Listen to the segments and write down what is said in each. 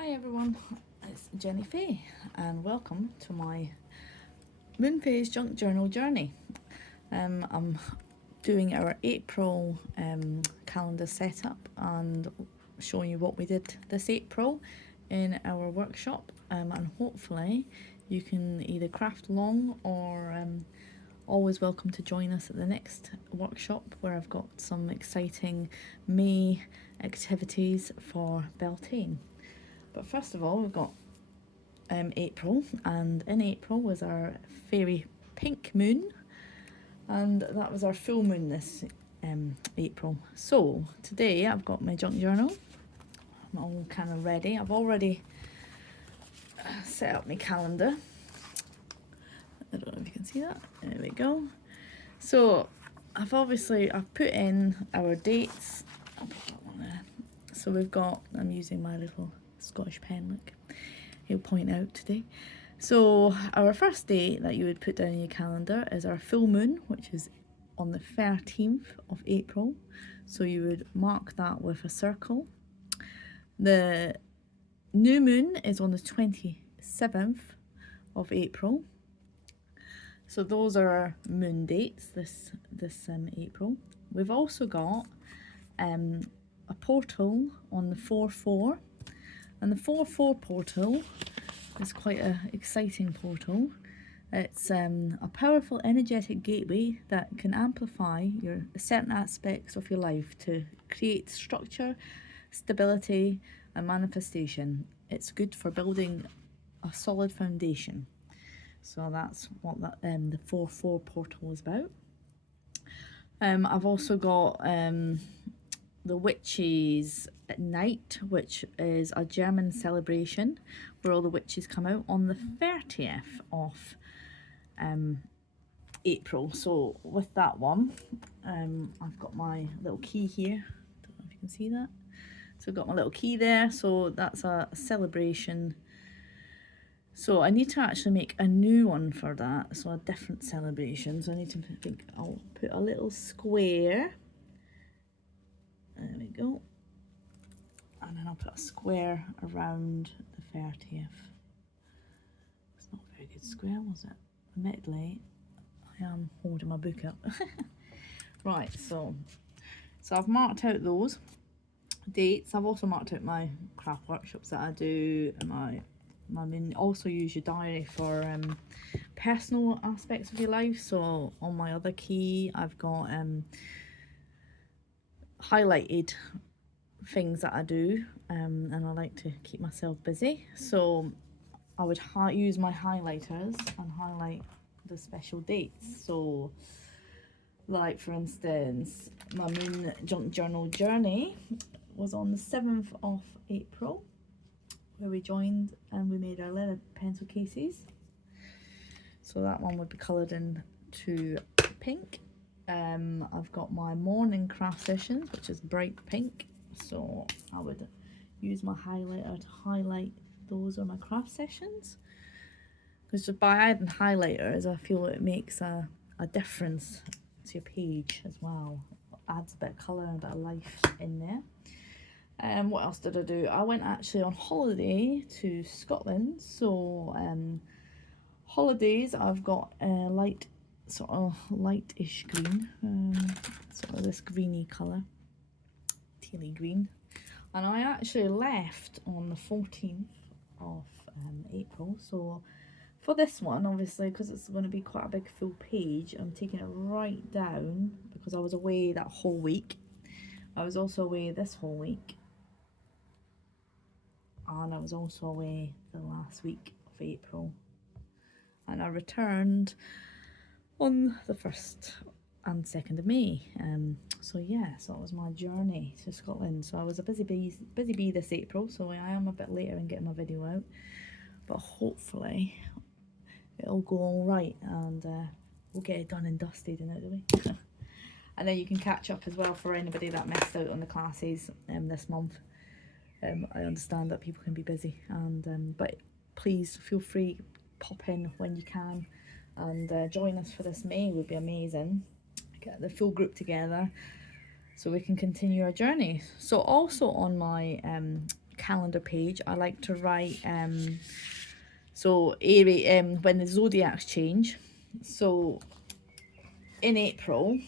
Hi everyone, it's Jennyfae and welcome to my Moon Phase Junk Journal journey. I'm doing our April calendar setup and showing you what we did this April in our workshop, and hopefully you can either craft along or always welcome to join us at the next workshop where I've got some exciting May activities for Beltane. But first of all, we've got April, and in April was our fairy pink moon, and that was our full moon this April. So today I've got my junk journal. I'm all kind of ready. I've already set up my calendar. I don't know if you can see that. There we go. So I've put in our dates. I'll put that one there. So we've got, I'm using my little Scottish pen, look, he'll point out today. So our first date that you would put down in your calendar is our full moon, which is on the 13th of April. So you would mark that with a circle. The new moon is on the 27th of April. So those are our moon dates this April. We've also got a portal on the 4/4. And the 4/4 portal is quite an exciting portal. It's a powerful energetic gateway that can amplify certain aspects of your life to create structure, stability and manifestation. It's good for building a solid foundation. So that's what the 4/4 portal is about. I've also got the Witches at Night, which is a German celebration where all the witches come out on the 30th of April. So with that one, I've got my little key here. Don't know if you can see that. So I've got my little key there. So that's a celebration. So I need to actually make a new one for that. So a different celebration. So I need to think, I'll put a little square. There we go. And then I'll put a square around the 30th. It's not a very good square, was it? Admittedly, I am holding my book up. Right, so I've marked out those dates. I've also marked out my craft workshops that I do, and I also use your diary for personal aspects of your life. So on my other key, I've got highlighted things that I do, and I like to keep myself busy, so I would use my highlighters and highlight the special dates. So like for instance, my moon junk journal journey was on the 7th of April where we joined and we made our leather pencil cases. So that one would be coloured into pink. I've got my morning craft sessions, which is bright pink, so I would use my highlighter to highlight those are my craft sessions, because just by adding highlighters I feel it makes a difference to your page as well. It adds a bit of colour and a bit of life in there. What else did I do? I went actually on holiday to Scotland, so holidays I've got sort of lightish green, sort of this greeny colour, tealy green. And I actually left on the 14th of April. So for this one, obviously, because it's going to be quite a big full page, I'm taking it right down because I was away that whole week. I was also away this whole week. And I was also away the last week of April. And I returned on the 1st and 2nd of May. So yeah, so that was my journey to Scotland. So I was a busy bee this April, so I am a bit later in getting my video out, but hopefully it'll go all right and we'll get it done and dusted and out of the way. And then you can catch up as well for anybody that missed out on the classes this month. I understand that people can be busy, and but please feel free, pop in when you can and join us for this May. Would be amazing. Get the full group together so we can continue our journey. So also on my calendar page, I like to write so Aries, when the zodiacs change. So in April,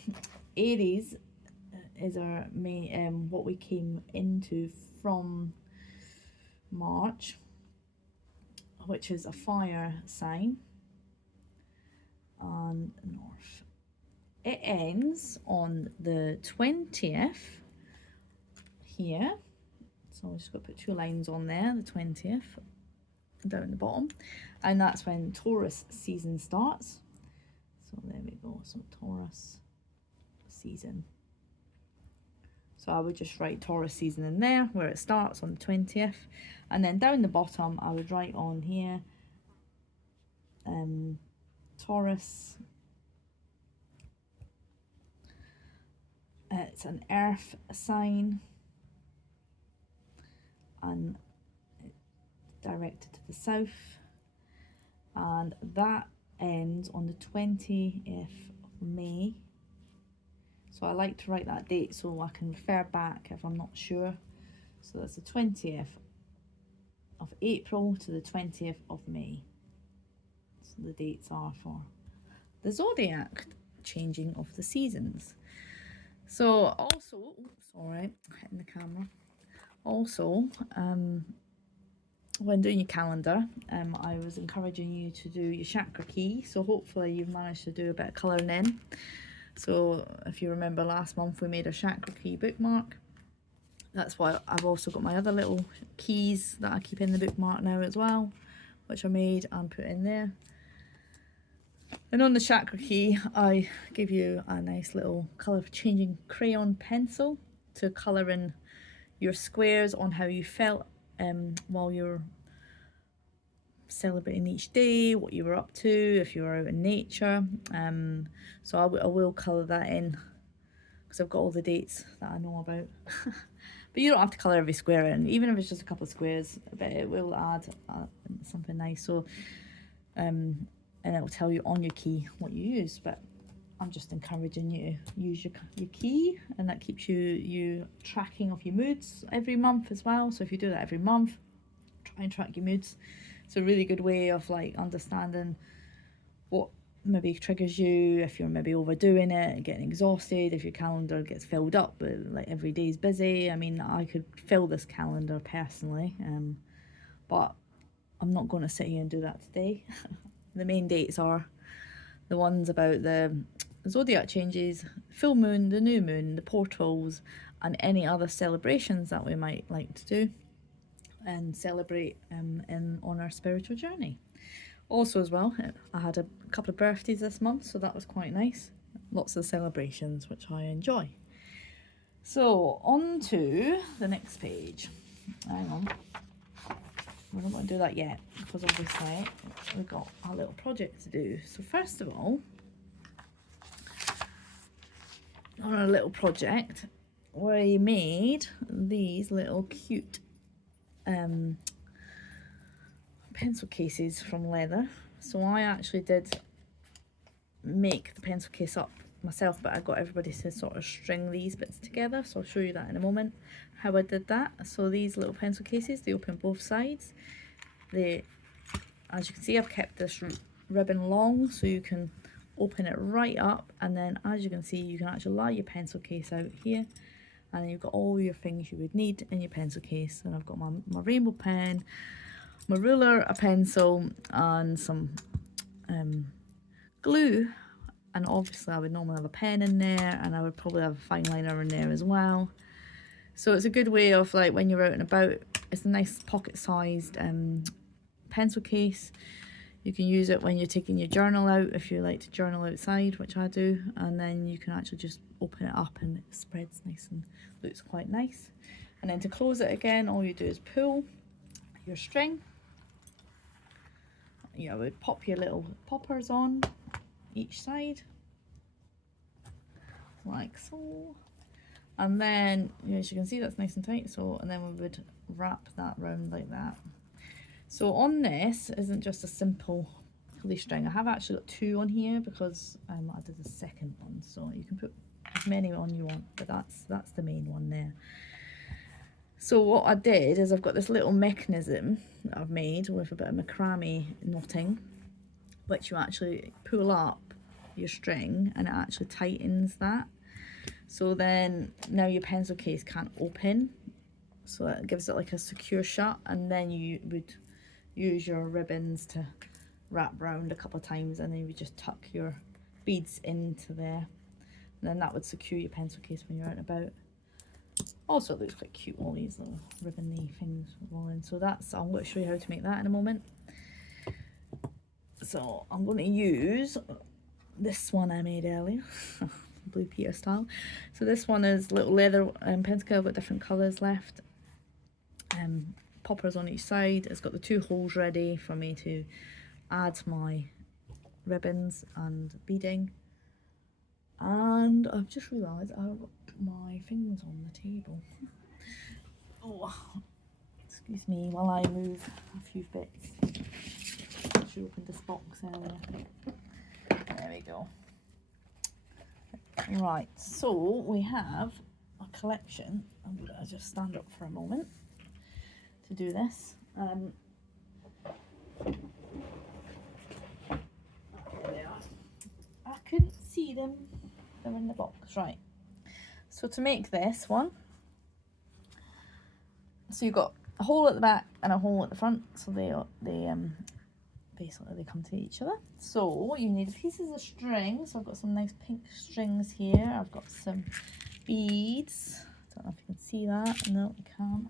Aries is our main what we came into from March, which is a fire sign, and north. It ends on the 20th here, so I'm just going to put 2 lines on there, the 20th down the bottom, and that's when Taurus season starts. So there we go, so Taurus season. So I would just write Taurus season in there where it starts on the 20th, and then down the bottom I would write on here Taurus, it's an earth sign and directed to the south, and that ends on the 20th of May. So I like to write that date so I can refer back if I'm not sure. So that's the 20th of April to the 20th of May. So the dates are for the zodiac changing of the seasons. So also, sorry, hitting the camera. Also, when doing your calendar, I was encouraging you to do your chakra key. So hopefully you've managed to do a bit of colouring in. So if you remember last month we made a chakra key bookmark. That's why I've also got my other little keys that I keep in the bookmark now as well, which I made and put in there. And on the chakra key, I give you a nice little colour changing crayon pencil to colour in your squares on how you felt while you're celebrating each day, what you were up to, if you were out in nature. So I will colour that in because I've got all the dates that I know about. But you don't have to colour every square in, even if it's just a couple of squares, but it will add something nice. So and it will tell you on your key what you use, but I'm just encouraging you to use your key, and that keeps you tracking of your moods every month as well. So if you do that every month, try and track your moods. It's a really good way of like understanding what maybe triggers you, if you're maybe overdoing it, getting exhausted, if your calendar gets filled up with like every day's busy. I mean, I could fill this calendar personally, but I'm not going to sit here and do that today. The main dates are the ones about the zodiac changes, full moon, the new moon, the portals, and any other celebrations that we might like to do and celebrate on our spiritual journey. Also as well, I had a couple of birthdays this month, so that was quite nice. Lots of celebrations, which I enjoy. So on to the next page. Hang on. We're not going to do that yet because obviously we've got a little project to do. So first of all, on a little project, we made these little cute pencil cases from leather. So I actually did make the pencil case up myself, but I got everybody to sort of string these bits together, so I'll show you that in a moment how I did that. So these little pencil cases, they open both sides. They, as you can see, I've kept this ribbon long so you can open it right up, and then as you can see you can actually lie your pencil case out here, and then you've got all your things you would need in your pencil case. And I've got my rainbow pen, my ruler, a pencil, and some glue. And obviously I would normally have a pen in there, and I would probably have a fine liner in there as well. So it's a good way of, like, when you're out and about, it's a nice pocket sized pencil case. You can use it when you're taking your journal out, if you like to journal outside, which I do, and then you can actually just open it up and it spreads nice and looks quite nice. And then to close it again, all you do is pull your string. You would pop your little poppers on each side like so, and then, as you can see, that's nice and tight. So, and then we would wrap that round like that. So on this isn't just a simple pulley string. I have actually got two on here because I did a second one, so you can put as many on you want, but that's the main one there. So what I did is I've got this little mechanism that I've made with a bit of macrame knotting, which you actually pull up your string and it actually tightens that. So then now your pencil case can't open. So that gives it like a secure shut, and then you would use your ribbons to wrap round a couple of times, and then you would just tuck your beads into there. And then that would secure your pencil case when you're out and about. Also, it looks quite cute, all these little ribbony things rolling. So that's, I'm going to show you how to make that in a moment. So I'm going to use this one I made earlier, Blue Peter style. So this one is little leather pentacle with different colours left. Poppers on each side. It's got the 2 holes ready for me to add my ribbons and beading. And I've just realised I've got my things on the table. Oh, excuse me while I move a few bits. I should open this box earlier. There we go. Right, so we have a collection. I'm gonna just stand up for a moment to do this. There. I couldn't see them. They're in the box, right? So to make this one, so you've got a hole at the back and a hole at the front, so they basically they come to each other. So you need pieces of string. So I've got some nice pink strings here. I've got some beads. Don't know if you can see that. No, you can't.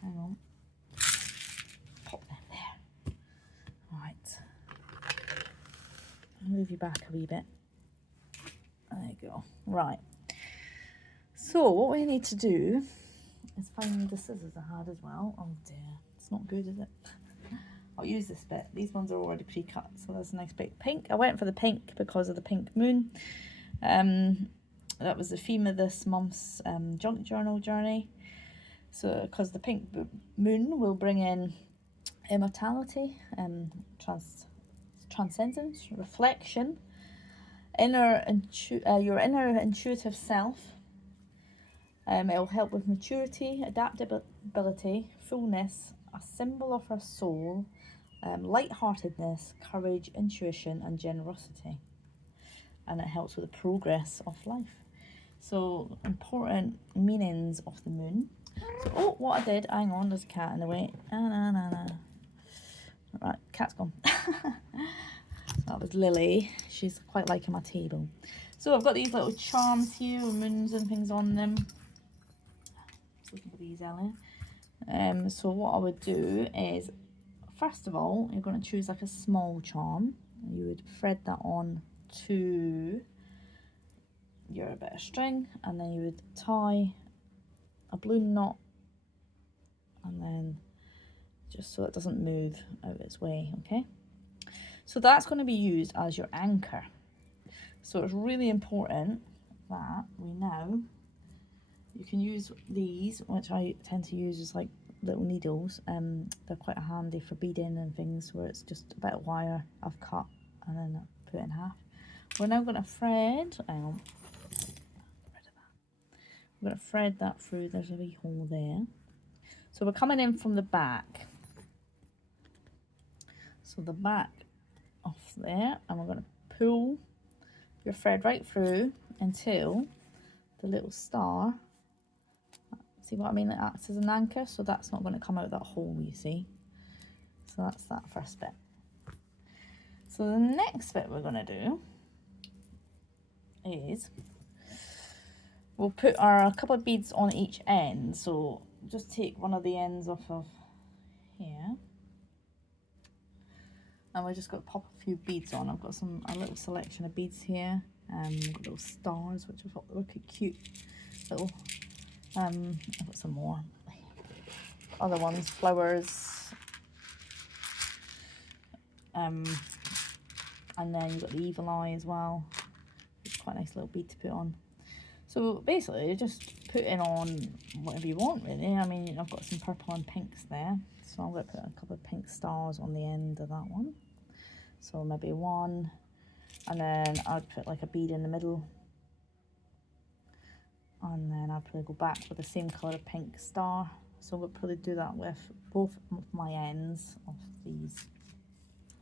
Hang on. Pop them there. Right. I'll move you back a wee bit. There you go. Right. So what we need to do is find the scissors I had as well. Oh dear, it's not good, is it? I'll use this bit. These ones are already pre-cut, so there's a nice big pink. I went for the pink because of the pink moon. That was the theme of this month's junk journal journey. So because the pink moon will bring in immortality, transcendence, reflection, your inner intuitive self. It will help with maturity, adaptability, fullness, a symbol of our soul, lightheartedness, courage, intuition, and generosity. And it helps with the progress of life. So, important meanings of the moon. So, oh, what I did, hang on, there's a cat in the way. Right, cat's gone. That was Lily. She's quite liking my table. So I've got these little charms here with moons and things on them. I was looking for these earlier. So what I would do is, first of all, you're going to choose like a small charm. You would thread that on to your bit of string, and then you would tie a balloon knot, and then just so it doesn't move out of its way, okay? So that's going to be used as your anchor. So it's really important that we know you can use these, which I tend to use as like little needles. They're quite handy for beading and things, where it's just a bit of wire I've cut and then put it in half. We're now going to thread, hang on, we're going to thread that through. There's a wee hole there. So we're coming in from the back. So the back off there, and we're going to pull your thread right through until the little star, see what I mean, it acts as an anchor, so that's not going to come out that hole, you see. So that's that first bit. So the next bit we're going to do is we'll put a couple of beads on each end. So just take one of the ends off of here, and we're just going to pop a few beads on. I've got a little selection of beads here, got little stars which I thought look cute. Little, I've got some more other ones, flowers, and then you've got the evil eye as well. It's quite a nice little bead to put on. So basically, just putting on whatever you want, really. I mean, I've got some purple and pinks there, so I'm going to put a couple of pink stars on the end of that one. So maybe one, and then I'd put like a bead in the middle, And then I'll probably go back with the same colour of pink star. So we'll probably do that with both of my ends of these.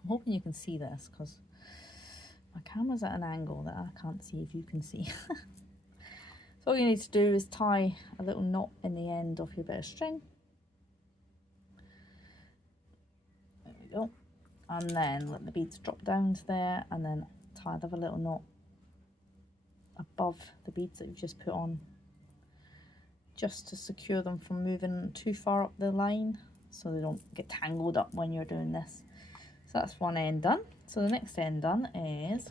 I'm hoping you can see this because my camera's at an angle that I can't see if you can see. So all you need to do is tie a little knot in the end of your bit of string. There we go. And then let the beads drop down to there, and then tie the little knot above the beads that you've just put on, just to secure them from moving too far up the line so they don't get tangled up when you're doing this. So that's one end done. So the next end done is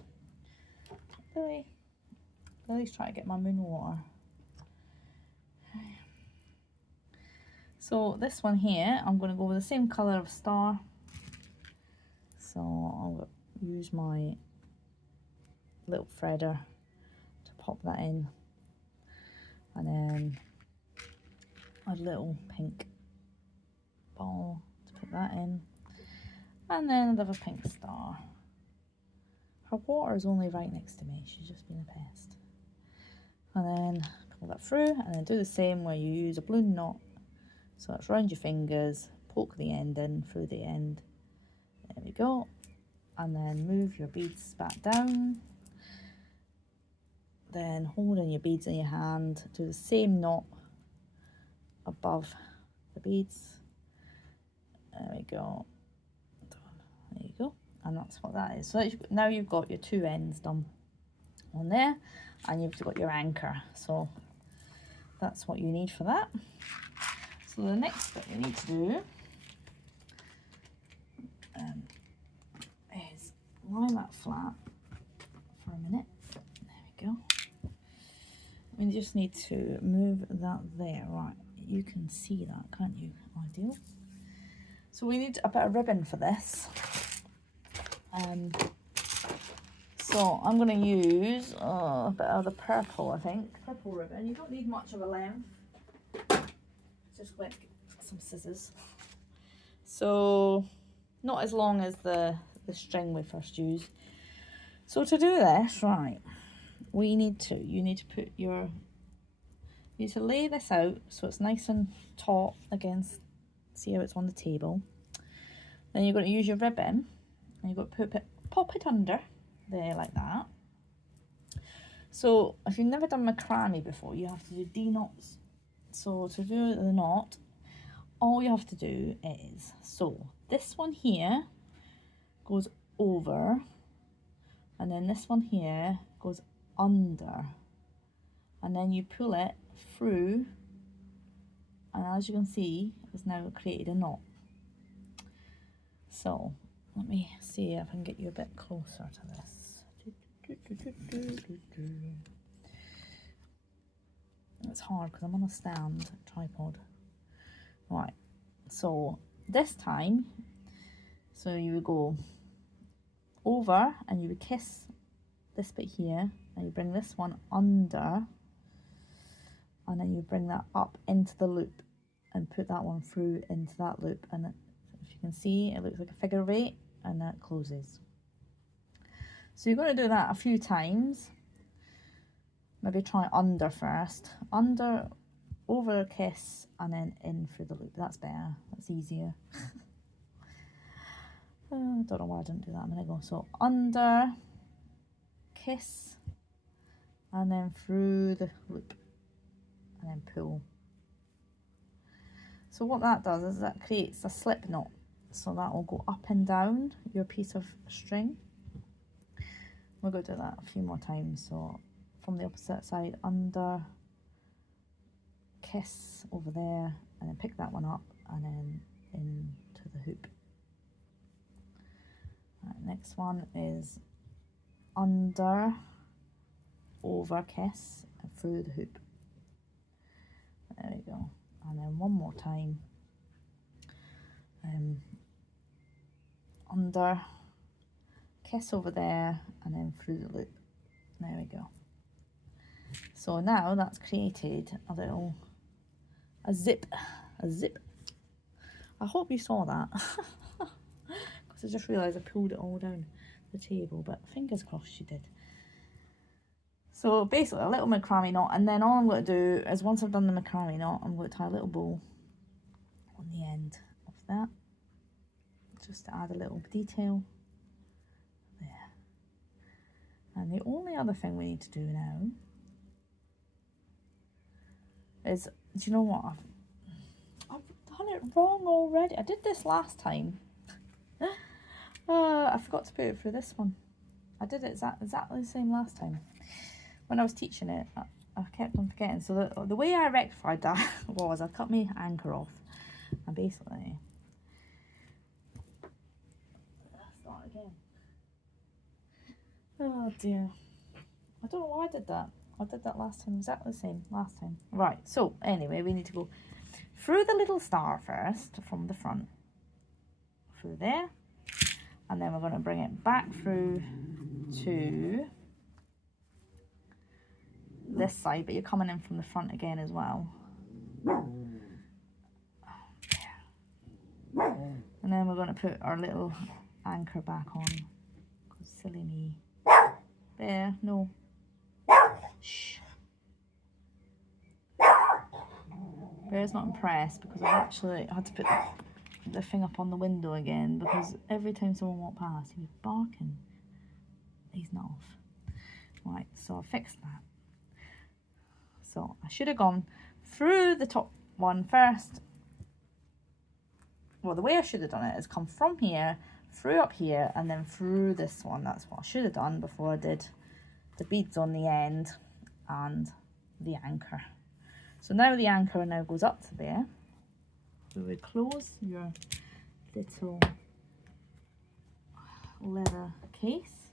Lily's trying to get my moon water. So this one here, I'm going to go with the same colour of star. So I'll use my little threader to pop that in, and then a little pink ball to put that in, and then another pink star. Her water is only right next to me, she's just been a pest. And then pull that through, and then do the same where you use a balloon knot. So that's round your fingers, poke the end in through the end. There we go. And then move your beads back down. Then holding your beads in your hand, do the same knot above the beads. There we go. There you go. And that's what that is. So now you've got your two ends done on there, and you've got your anchor. So that's what you need for that. So the next bit you need to do is lie that flat for a minute. There we go. We just need to move that there. Right, you can see that, can't you? Ideal. So we need a bit of ribbon for this. So I'm going to use a bit of the purple, I think. Purple ribbon. You don't need much of a length. Just like some scissors. So not as long as the string we first used. So to do this, right, you need to lay this out so it's nice and taut against, see how it's on the table. Then you're going to use your ribbon, and you've got to pop it under there like that. So if you've never done macrame before, you have to do D-knots. So to do the knot, all you have to do is, so this one here goes over, and then this one here goes under, and then you pull it through, and as you can see, it's now created a knot. So let me see if I can get you a bit closer to this. It's hard because I'm on a stand tripod. Right, so this time, so you would go over and you would kiss this bit here, and you bring this one under, and then you bring that up into the loop and put that one through into that loop, and if you can see, it looks like a figure eight, and that closes. So you're going to do that a few times. Maybe try under first, under, over a kiss, and then in through the loop. That's better, that's easier. I don't know why I didn't do that a minute ago. So under, kiss, and then through the loop, and then pull. So what that does is that creates a slip knot. So that will go up and down your piece of string. We're going to do that a few more times. So from the opposite side, under, kiss over there, and then pick that one up, and then into the hoop. Right, next one is under, over, kiss, and through the hoop. There we go. And then one more time. Under, kiss over there, and then through the loop. There we go. So now that's created a zip. I hope you saw that. Because I just realised I pulled it all down the table, but fingers crossed you did. So basically a little macrame knot, and then all I'm going to do is once I've done the macrame knot, I'm going to tie a little bow on the end of that, just to add a little detail there. And the only other thing we need to do now is, do you know what, I've done it wrong already. I did this last time. I forgot to put it through this one. I did it exactly the same last time. When I was teaching it, I kept on forgetting. So the way I rectified that was I cut my anchor off, and basically, start again. Oh dear. I don't know why I did that. I did that last time, exactly the same last time. Right, so anyway, we need to go through the little star first from the front, through there, and then we're going to bring it back through to this side, but you're coming in from the front again as well. And then we're going to put our little anchor back on. Because silly me. There, no. Shh. Bear's not impressed because I actually had to put the thing up on the window again, because every time someone walked past he was barking. He's not off. Right, so I fixed that. So I should have gone through the top one first. Well, the way I should have done it is come from here, through up here, and then through this one. That's what I should have done before I did the beads on the end and the anchor. So now the anchor now goes up to there. We would close your little leather case.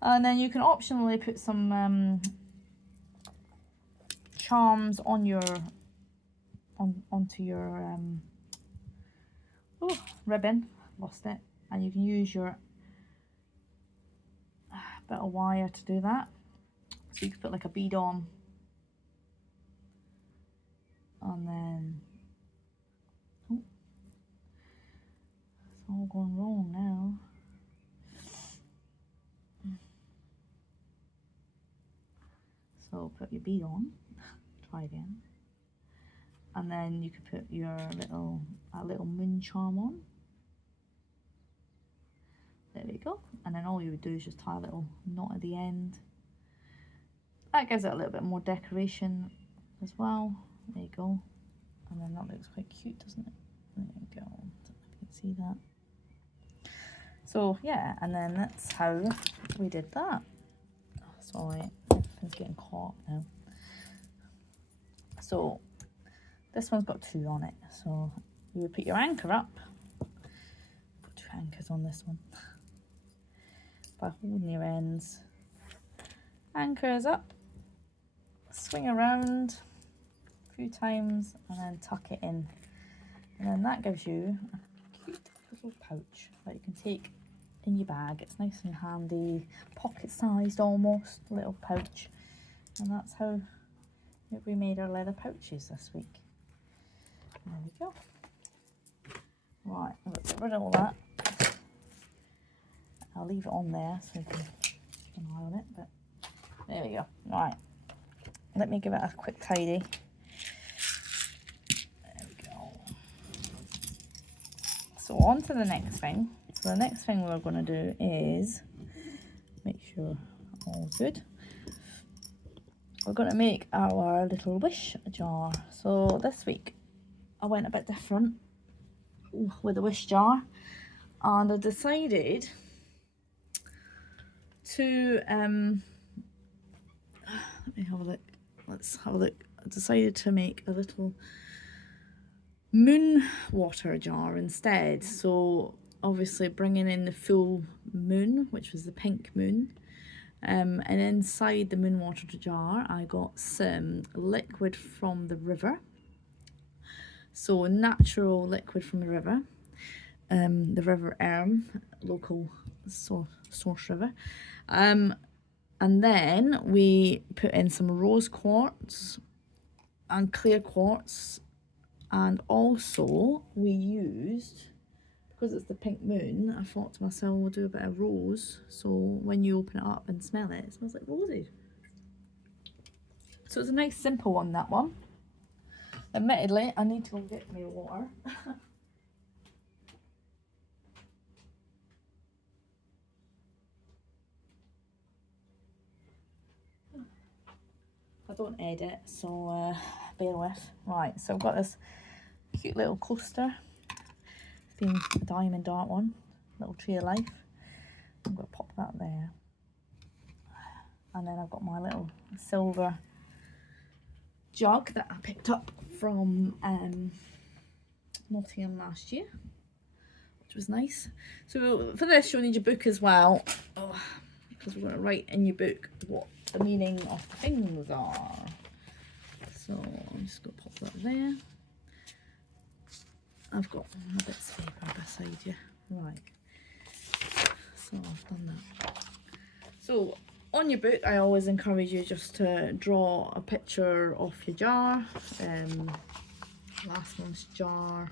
And then you can optionally put some charms on your onto your ribbon. Lost it. And you can use your bit of wire to do that. So you could put like a bead on, and then it's all going wrong now. So put your bead on. Try again. And then you could put your little moon charm on. There we go. And then all you would do is just tie a little knot at the end. That gives it a little bit more decoration as well. There you go. And then that looks quite cute, doesn't it? There you go. I don't know if you can see that. So yeah, and then that's how we did that. Oh, sorry, everything's getting caught now. So this one's got 2 on it. So you would put your anchor up. Put 2 anchors on this one. By holding your ends. Anchors up. Swing around a few times and then tuck it in. And then that gives you a cute little pouch that you can take in your bag. It's nice and handy, pocket sized almost, little pouch. And that's how we made our leather pouches this week. There we go. Right, I'm going to get rid of all that. I'll leave it on there so you can keep an eye on it, but there we go. Right, let me give it a quick tidy. There we go. So on to the next thing. So the next thing we're going to do is make sure all's good. We're going to make our little wish jar. So this week I went a bit different with the wish jar, and I decided to let me have a look. Let's have a look. I decided to make a little moon water jar instead. So obviously bringing in the full moon, which was the pink moon, and inside the moon water jar I got some liquid from the river. So natural liquid from the river local source river. And then we put in some rose quartz and clear quartz, and also we used, because it's the pink moon, I thought to myself we'll do a bit of rose, so when you open it up and smell it, it smells like roses. So it's a nice simple one, that one. Admittedly, I need to go get me water. I don't edit, so bear with. Right, so I've got this cute little coaster. It's been a diamond art one, little tree of life. I'm going to pop that there. And then I've got my little silver jug that I picked up from Nottingham last year, which was nice. So for this you'll need your book as well, because we're going to write in your book what the meaning of the things are. So I'm just going to pop that there. I've got a bit of paper beside you. Right, so I've done that. So on your book, I always encourage you just to draw a picture of your jar. Last month's jar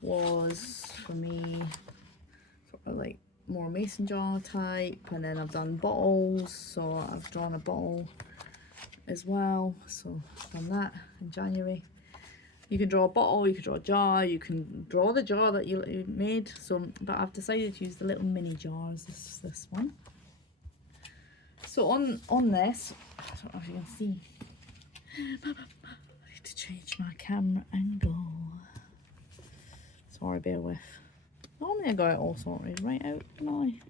was, for me, sort of like more mason jar type, and then I've done bottles, so I've drawn a bottle as well, so I've done that in January. You can draw a bottle, you can draw a jar, you can draw the jar that you made, so but I've decided to use the little mini jars, this one. So on this, I don't know if you can see, I need to change my camera angle. Sorry, bear with. Normally I got it all sorted right out, don't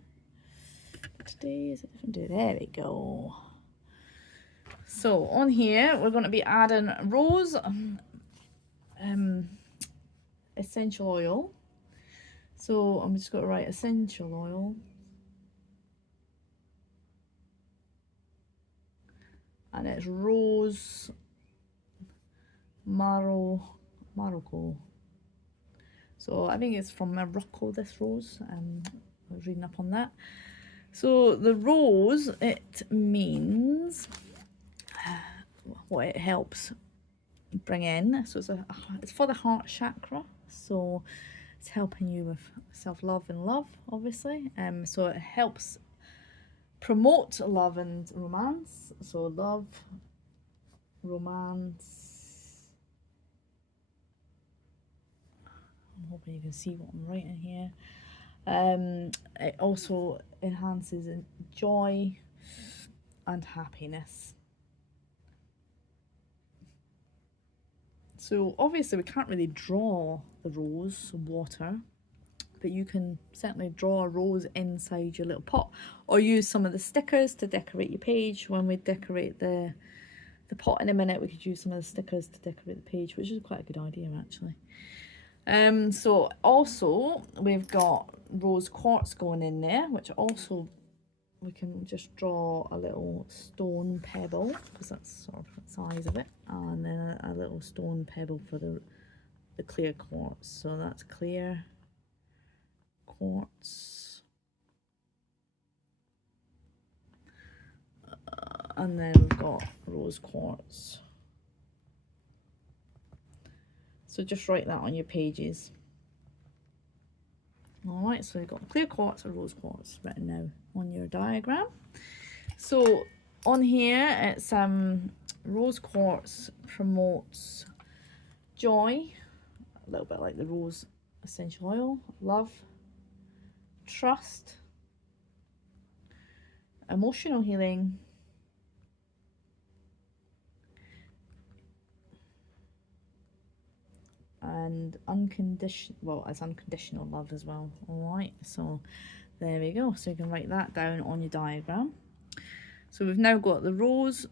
I? Today is a different day. There we go. So on here, we're going to be adding rose essential oil. So I'm just going to write essential oil. And it's rose Morocco. So I think it's from Morocco, this rose. I was reading up on that. So the rose, it means what it helps bring in. So it's for the heart chakra. So it's helping you with self-love and love, obviously. So it helps promote love and romance. So love, romance. I'm hoping you can see what I'm writing here. It also enhances joy and happiness. So obviously we can't really draw the rose water, but you can certainly draw a rose inside your little pot, or use some of the stickers to decorate your page. When we decorate the pot in a minute, we could use some of the stickers to decorate the page, which is quite a good idea actually. So also we've got rose quartz going in there, which also we can just draw a little stone pebble, because that's sort of the size of it, and then a little stone pebble for the clear quartz. So that's clear quartz, and then we've got rose quartz. So just write that on your pages. Alright, so we've got clear quartz or rose quartz written now on your diagram. So on here it's rose quartz promotes joy, a little bit like the rose essential oil, love, trust, emotional healing, and unconditional love as well. All right, so there we go. So you can write that down on your diagram. So we've now got the rose,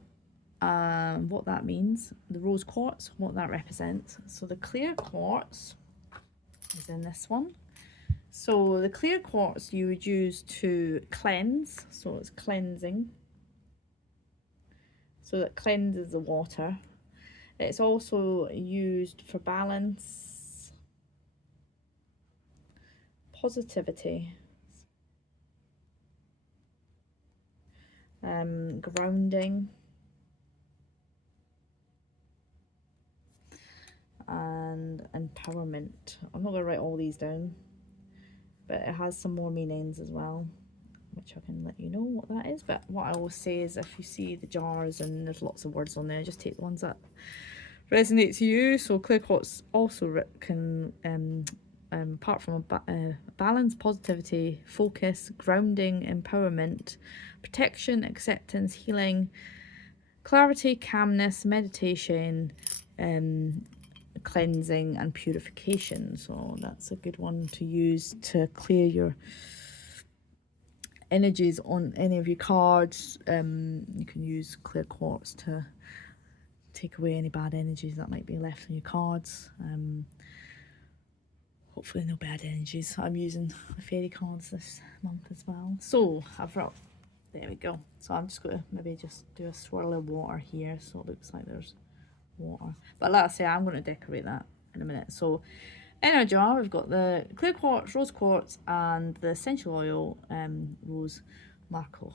what that means, the rose quartz, what that represents. So the clear quartz is in this one. So the clear quartz you would use to cleanse, so it's cleansing, so that cleanses the water. It's also used for balance, positivity, grounding, and empowerment. I'm not going to write all these down, but it has some more meanings as well. which I can let you know what that is. But what I always say is, if you see the jars and there's lots of words on there, just take the ones that resonate to you. So clear quartz also can, apart from balance, positivity, focus, grounding, empowerment, protection, acceptance, healing, clarity, calmness, meditation, cleansing and purification. So that's a good one to use to clear your energies on any of your cards. You can use clear quartz to take away any bad energies that might be left on your cards. Hopefully no bad energies. I'm using the fairy cards this month as well. So I've brought, there we go. So I'm just going to maybe just do a swirl of water here so it looks like there's water. But like I say, I'm going to decorate that in a minute. So in our jar we've got the clear quartz, rose quartz and the essential oil rose marco.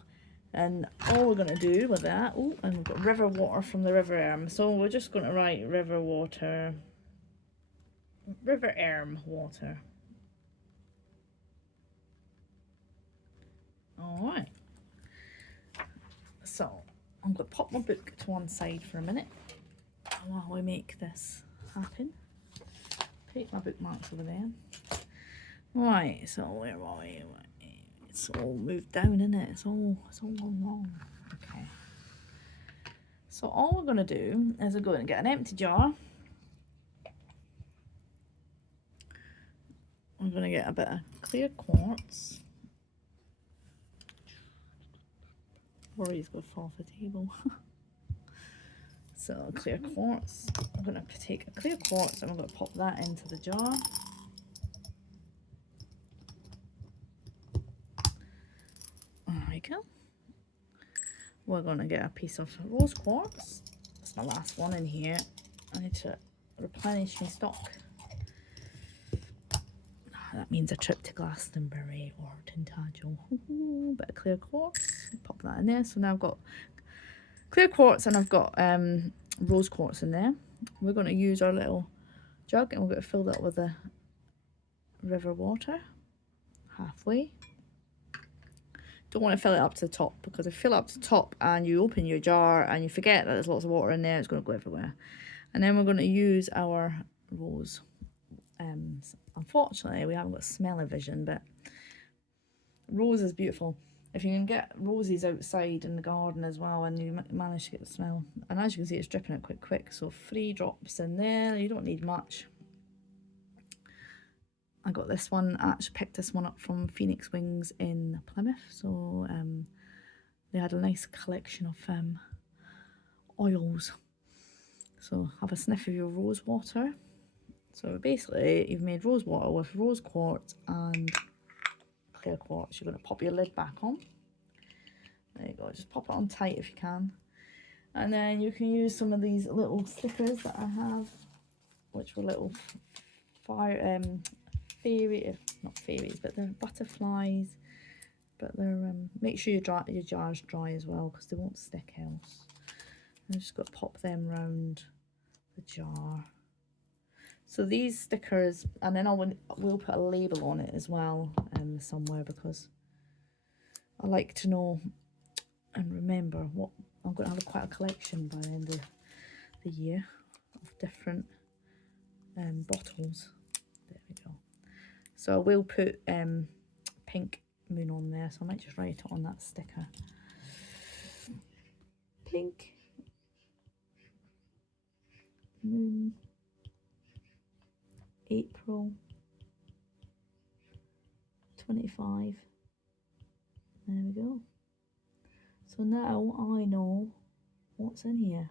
And all we're going to do with that, oh, and we've got river water from the river Erm. So we're just going to write river water, river Erm water. Alright. So I'm going to pop my book to one side for a minute while we make this happen. Take my bookmarks over there. Right, so where are we? It's all moved down, isn't it? It's all gone wrong. Okay. So all we're going to do is we're going to get an empty jar. We're going to get a bit of clear quartz. Worry's going to fall off the table. So clear quartz. I'm going to take a clear quartz and I'm going to pop that into the jar. There we go. We're going to get a piece of rose quartz. That's my last one in here. I need to replenish my stock. That means a trip to Glastonbury or Tintagel. Bit of clear quartz. Pop that in there. So now I've got clear quartz and I've got rose quartz in there. We're going to use our little jug and we're going to fill that with the river water halfway. Don't want to fill it up to the top, because if you fill it up to the top and you open your jar and you forget that there's lots of water in there, it's going to go everywhere. And then we're going to use our rose. Unfortunately, we haven't got smell-o-vision, but rose is beautiful. If you can get roses outside in the garden as well and you manage to get the smell. And as you can see, it's dripping out quite quick. So 3 drops in there. You don't need much. I got this one, I actually picked this one up from Phoenix Wings in Plymouth. So they had a nice collection of oils. So have a sniff of your rose water. So basically you've made rose water with rose quartz and clear quartz. You're going to pop your lid back on. There you go, just pop it on tight if you can. And then you can use some of these little stickers that I have, which were little fairy, not fairies, but they're butterflies. But they're make sure your jar's dry as well, because they won't stick else. I'm just going to pop them round the jar. So these stickers, and then we'll put a label on it as well somewhere, because I like to know and remember what I'm going to have quite a collection by the end of the year of different bottles. There we go. So I will put pink moon on there, so I might just write it on that sticker. Pink moon, April 25. There we go. So now I know what's in here.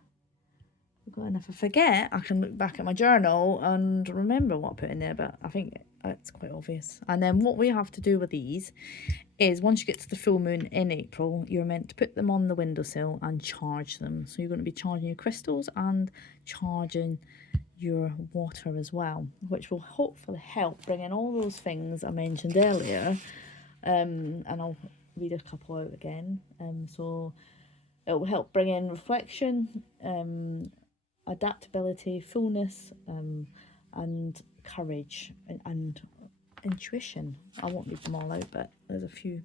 And if I forget, I can look back at my journal and remember what I put in there, but I think it's quite obvious. And then what we have to do with these is, once you get to the full moon in April, you're meant to put them on the windowsill and charge them. So you're going to be charging your crystals and charging your water as well, which will hopefully help bring in all those things I mentioned earlier. And I'll read a couple out again. So it will help bring in reflection, adaptability, fullness, and courage and intuition. I won't read them all out, but there's a few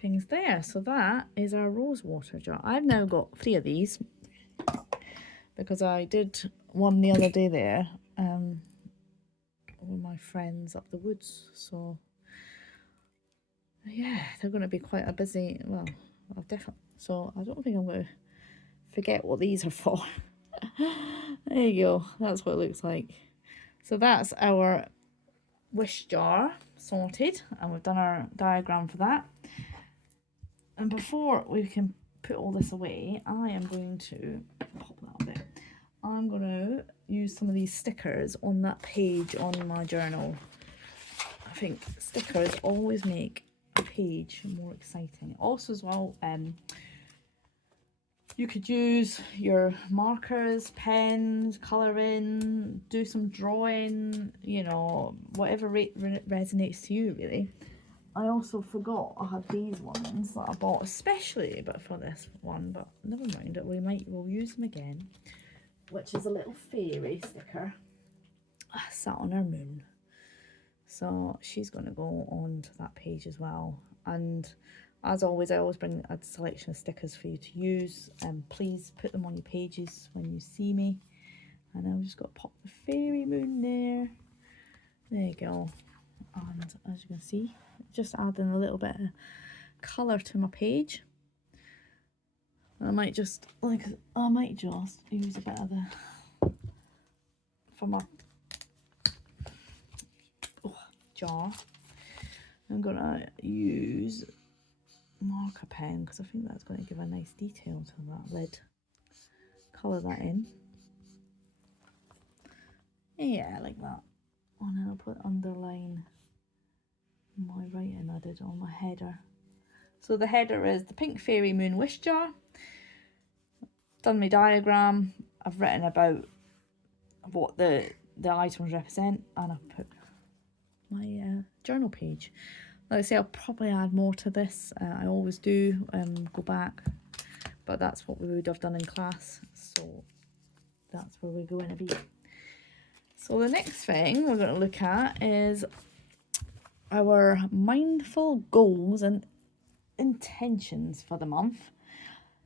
things there. So that is our rose water jar. I've now got 3 of these because I did one the other day there with my friends up the woods. So yeah, they're going to be quite a busy, well, I've definitely, so I don't think I'm going to forget what these are for. There you go, that's what it looks like. So that's our wish jar sorted, and we've done our diagram for that. And before we can put all this away, I am going to pop that a bit. I'm going to use some of these stickers on that page on my journal. I think stickers always make a page more exciting. Also as well, you could use your markers, pens, colouring, do some drawing, you know, whatever resonates to you really. I also forgot I had these ones that I bought especially but for this one, but never mind, we'll use them again, which is a little fairy sticker sat on our moon. So she's going to go on to that page as well. And as always, I always bring a selection of stickers for you to use, and please put them on your pages when you see me. And I've just got to pop the fairy moon there. There you go. And as you can see, just adding a little bit of colour to my page. I might just use a bit of the from my jar. I'm gonna use marker pen because I think that's going to give a nice detail to that lid. Colour that in. Yeah, like that. And then I'll put underline my writing I did on my header. So the header is the Pink Fairy Moon Wish Jar. Done my diagram. I've written about what the items represent, and I've put my journal page. Like I say, I'll probably add more to this. I always do go back, but that's what we would have done in class. So that's where we're going to be. So the next thing we're going to look at is our mindful goals and intentions for the month.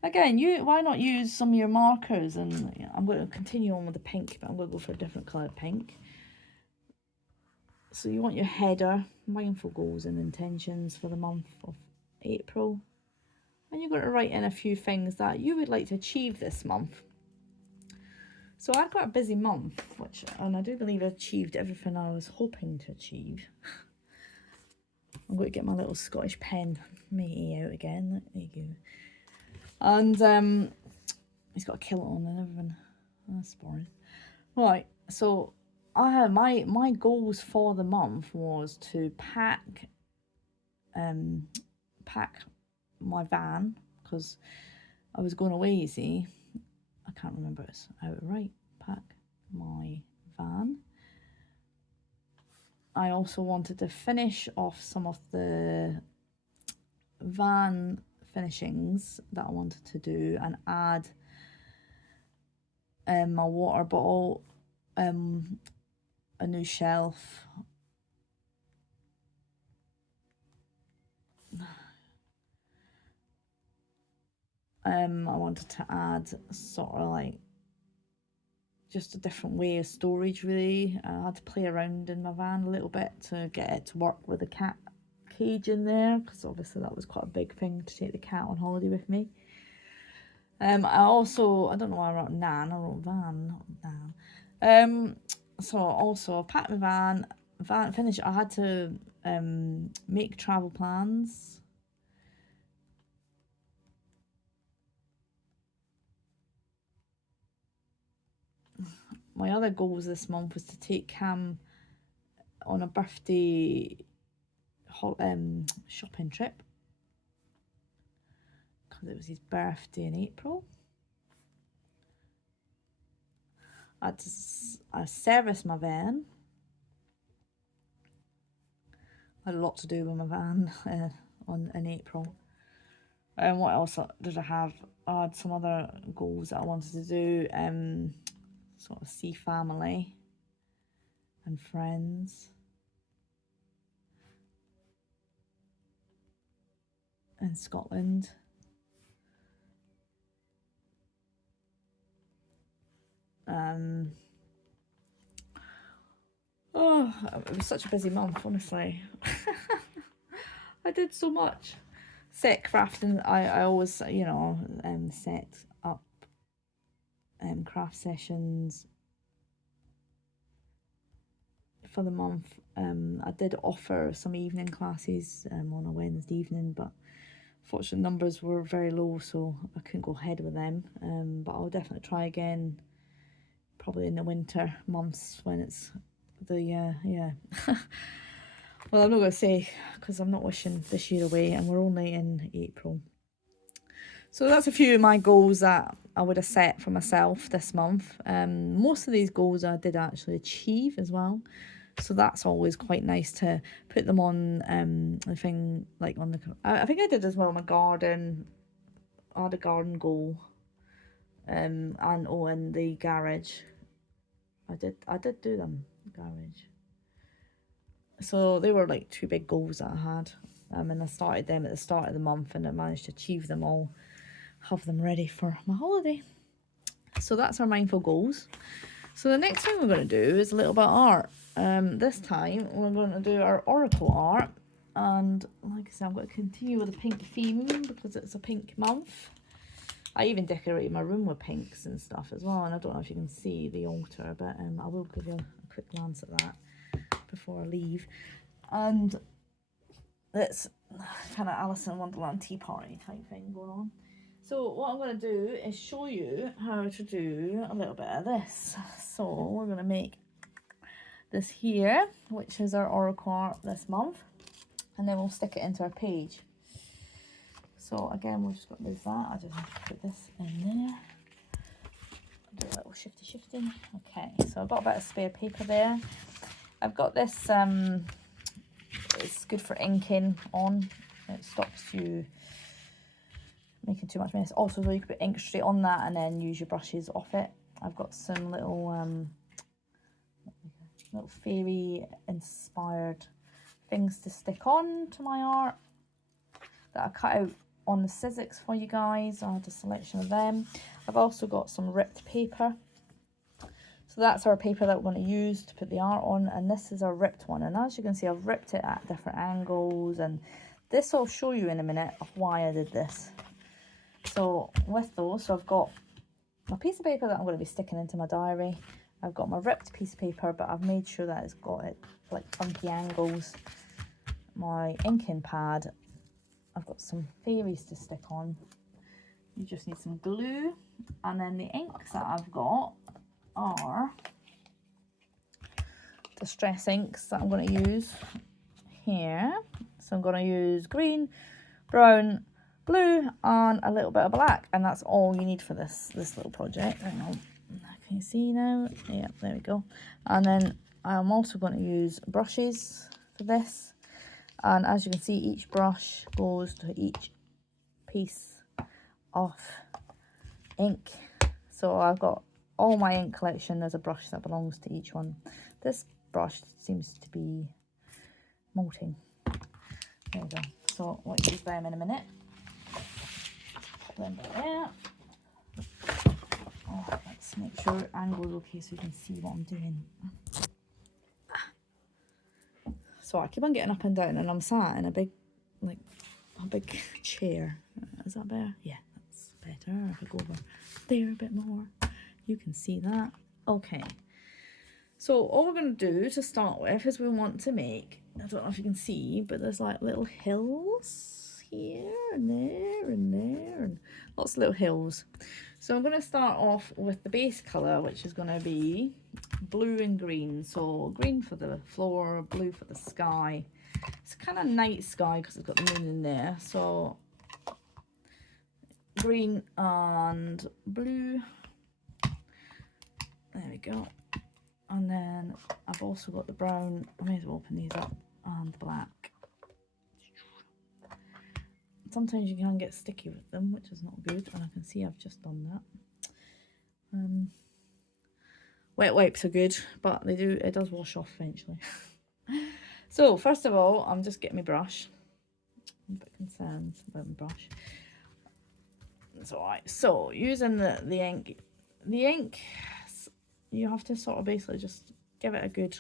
Again, why not use some of your markers? And you know, I'm going to continue on with the pink, but I'm going to go for a different colour pink. So you want your header, mindful goals and intentions for the month of April. And you're going to write in a few things that you would like to achieve this month. So I've got a busy month, and I do believe I achieved everything I was hoping to achieve. I'm going to get my little Scottish pen matey out again. There you go. And he's got a kilt on and everything. That's boring. Right, so I have my goals for the month was to pack my van, because I was going away, you see. I can't remember it's outright. Pack my van. I also wanted to finish off some of the van finishings that I wanted to do and add my water bottle, a new shelf, I wanted to add sort of like just a different way of storage really. I had to play around in my van a little bit to get it to work with the cat cage in there, because obviously that was quite a big thing to take the cat on holiday with me. I don't know why I wrote nan, I wrote van, not nan. So also I packed my van finished. I had to make travel plans. My other goals this month was to take Cam on a birthday shopping trip, because it was his birthday in April. I serviced my van. I had a lot to do with my van in April. And what else did I have? I had some other goals that I wanted to do. Sort of see family and friends. in Scotland. Oh, it was such a busy month, honestly. I did so much. Set crafting, I always, you know, set up craft sessions for the month. I did offer some evening classes on a Wednesday evening, but fortunately numbers were very low, so I couldn't go ahead with them. But I'll definitely try again, probably in the winter months when it's the yeah. Well, I'm not going to say, because I'm not wishing this year away, and we're only in April. So that's a few of my goals that I would have set for myself this month. Most of these goals I did actually achieve as well. So that's always quite nice to put them on the thing, like on the... I think I did as well my garden. I had a garden goal. And in the garage. I did do them, garage. So they were like 2 big goals that I had. And I started them at the start of the month and I managed to achieve them all. Have them ready for my holiday. So that's our mindful goals. So the next thing we're going to do is a little bit of art. This time we're going to do our oracle art. And like I said, I'm going to continue with a pink theme because it's a pink month. I even decorated my room with pinks and stuff as well. And I don't know if you can see the altar, but I will give you a quick glance at that before I leave. And it's kind of Alice in Wonderland tea party type thing going on. So what I'm going to do is show you how to do a little bit of this. So we're going to make this here, which is our oracle art this month. And then we'll stick it into our page. So again, we're just going to move that. I just have to put this in there. Do a little shifty. Okay, so I've got a bit of spare paper there. I've got this, it's good for inking on. It stops you making too much mess. Also, so you can put ink straight on that and then use your brushes off it. I've got some little fairy inspired things to stick on to my art that I cut out on the Sizzix for you guys. I had a selection of them. I've also got some ripped paper. So that's our paper that we're going to use to put the art on, and this is our ripped one. And as you can see, I've ripped it at different angles, and this I'll show you in a minute of why I did this. So with those, so I've got my piece of paper that I'm going to be sticking into my diary. I've got my ripped piece of paper, but I've made sure that it's got it like funky angles. My inking pad. I've got some fairies to stick on. You just need some glue. And then the inks that I've got are distress inks that I'm going to use here. So I'm going to use green, brown, blue, and a little bit of black. And that's all you need for this little project. Hang on. Can you see now? Yeah, there we go. And then I'm also going to use brushes for this. And as you can see, each brush goes to each piece of ink. So I've got all my ink collection. There's a brush that belongs to each one. This brush seems to be molting. There we go. So we'll use them in a minute. Pop them back there. Oh, let's make sure angle's okay so you can see what I'm doing. So I keep on getting up and down, and I'm sat in a big chair. Is that better? Yeah, that's better. If I go over there a bit more, you can see that. Okay. So all we're going to do to start with is we want to make, I don't know if you can see, but there's like little hills here and there and there, and lots of little hills. So I'm going to start off with the base colour, which is going to be blue and green. So green for the floor, blue for the sky. It's kind of night sky because it's got the moon in there. So green and blue. There we go. And then I've also got the brown. I may as well open these up, and the black. Sometimes you can get sticky with them, which is not good, and I can see I've just done that. Wet wipes are good, but it does wash off eventually. So first of all, I'm just getting my brush, I'm a bit concerned about my brush. It's alright. So using the ink, you have to sort of basically just give it a good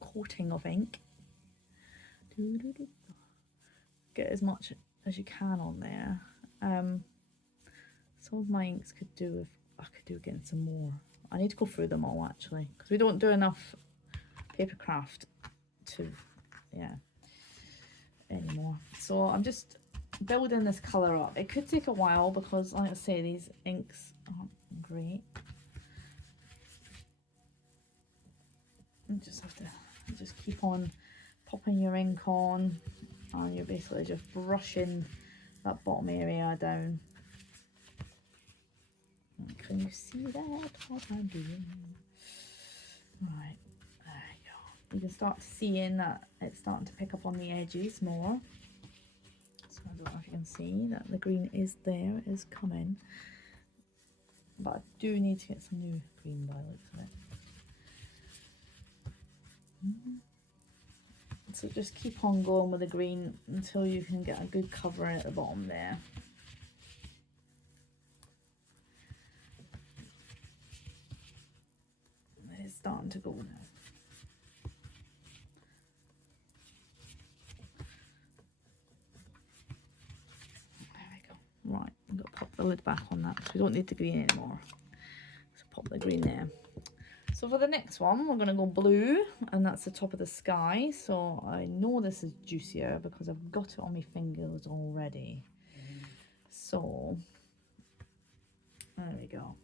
coating of ink. Get as much as you can on there. Some of my inks could do with, I could do getting some more. I need to go through them all actually, because we don't do enough paper craft to, yeah, anymore. So I'm just building this colour up. It could take a while because, like I say, these inks aren't great. You just have to just keep on popping your ink on, and you're basically just brushing that bottom area down. Can you see that? What I'm doing? Right, there you go. You can start seeing that it's starting to pick up on the edges more. So I don't know if you can see that the green is there, it is coming. But I do need to get some new green by the looks of it. So just keep on going with the green until you can get a good cover at the bottom there. It's starting to go now. There we go. Right, I'm going to pop the lid back on that because we don't need the green anymore. So pop the green there. So for the next one, we're going to go blue, and that's the top of the sky. So I know this is juicier because I've got it on my fingers already. So there we go.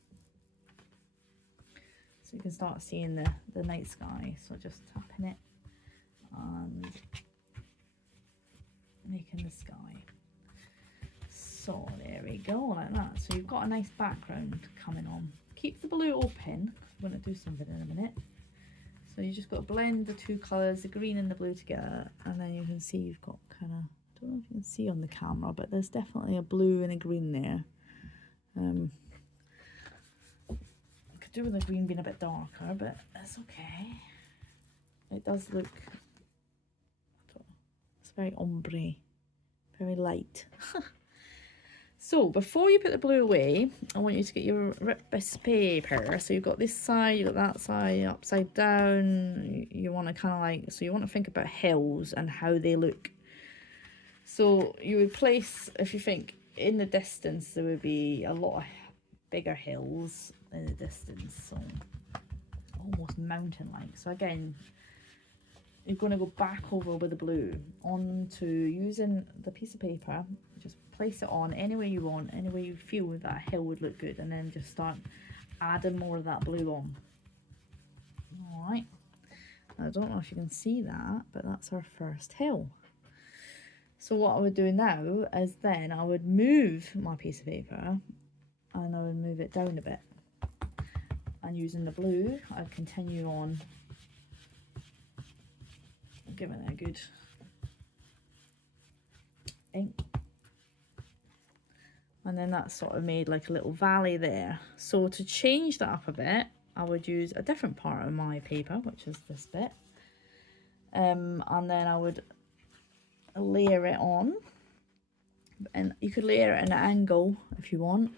So you can start seeing the night sky. So just tapping it and making the sky. So there we go, like that. So you've got a nice background coming on. Keep the blue open. I'm going to do something in a minute. So you just got to blend the two colours, the green and the blue together, and then you can see you've got kind of, I don't know if you can see on the camera, but there's definitely a blue and a green there. I could do with the green being a bit darker, but that's okay. It does look, it's very ombre, very light. So before you put the blue away, I want you to get your ripped paper. So you've got this side, you've got that side, upside down. You want to kind of like, so you want to think about hills and how they look. So you would place, if you think in the distance, there would be a lot of bigger hills in the distance. So almost mountain-like. So again, you're going to go back over with the blue onto using the piece of paper. Just place it on any way you want, any way you feel that hill would look good, and then just start adding more of that blue on. Alright, I don't know if you can see that, but that's our first hill. So what I would do now is then I would move my piece of paper and I would move it down a bit, and using the blue I'd continue on giving it a good ink. And then that sort of made like a little valley there. So to change that up a bit, I would use a different part of my paper, which is this bit. And then I would layer it on. And you could layer it at an angle if you want.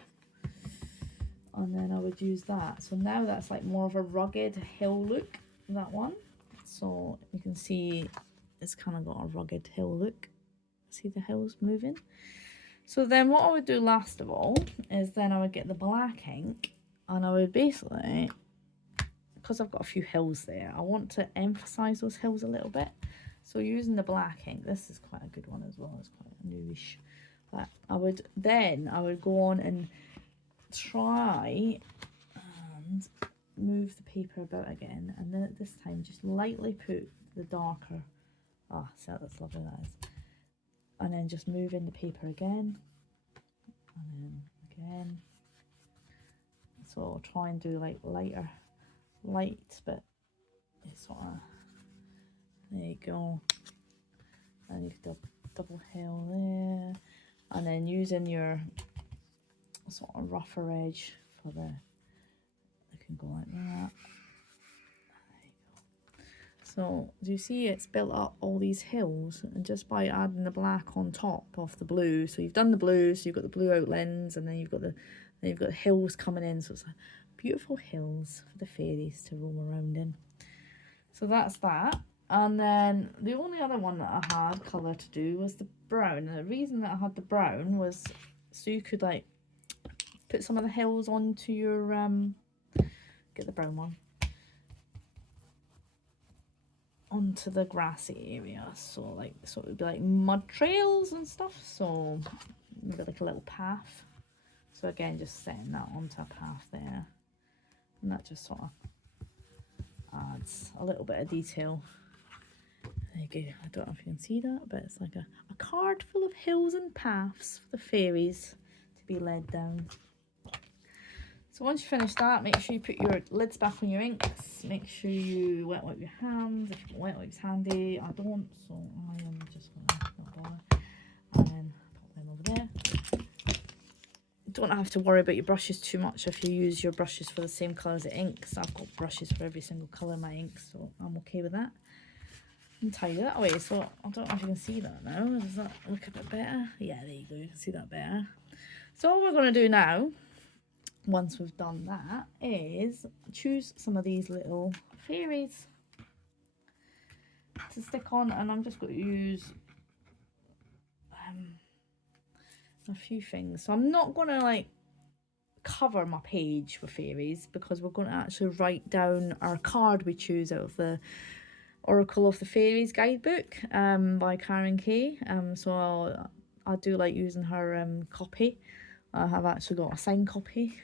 And then I would use that. So now that's like more of a rugged hill look, that one. So you can see it's kind of got a rugged hill look. See the hills moving? So then what I would do last of all is then I would get the black ink, and I would basically, because I've got a few hills there, I want to emphasize those hills a little bit. So using the black ink, this is quite a good one as well, it's quite a newish. But I would go on and try and move the paper about again, and then at this time just lightly put the darker, so that's lovely, that is. And then just move in the paper again, and then again. So I'll try and do like lighter lights, but it's sort of, there you go. And you could double hill there, and then using your sort of rougher edge for the, it can go like that. There you go. So do you see it's built up all these hills, and just by adding the black on top of the blue, so you've done the blue, so you've got the blue outlines, and then you've got the hills coming in, so it's like beautiful hills for the fairies to roam around in. So that's that. And then the only other one that I had colour to do was the brown. And the reason that I had the brown was so you could like put some of the hills onto your get the brown one onto the grassy area, so it would be like mud trails and stuff, so maybe like a little path. So again, just setting that onto a path there, and that just sort of adds a little bit of detail. There you go. I don't know if you can see that, but it's like a card full of hills and paths for the fairies to be led down. So once you finish that, make sure you put your lids back on your inks. Make sure you wet wipe your hands. If you've got wet wipes handy, I don't, so I am just going to not bother. And then pop them over there. Don't have to worry about your brushes too much if you use your brushes for the same colour as the inks. I've got brushes for every single colour in my inks, so I'm okay with that. And tidy that away. So I don't know if you can see that now. Does that look a bit better? Yeah, there you go. You can see that better. So all we're going to do now, once we've done that, is choose some of these little fairies to stick on, and I'm just going to use a few things. So I'm not going to like cover my page with fairies, because we're going to actually write down our card we choose out of the Oracle of the Fairies guidebook by Karen Kay. So I do like using her copy. I have actually got a signed copy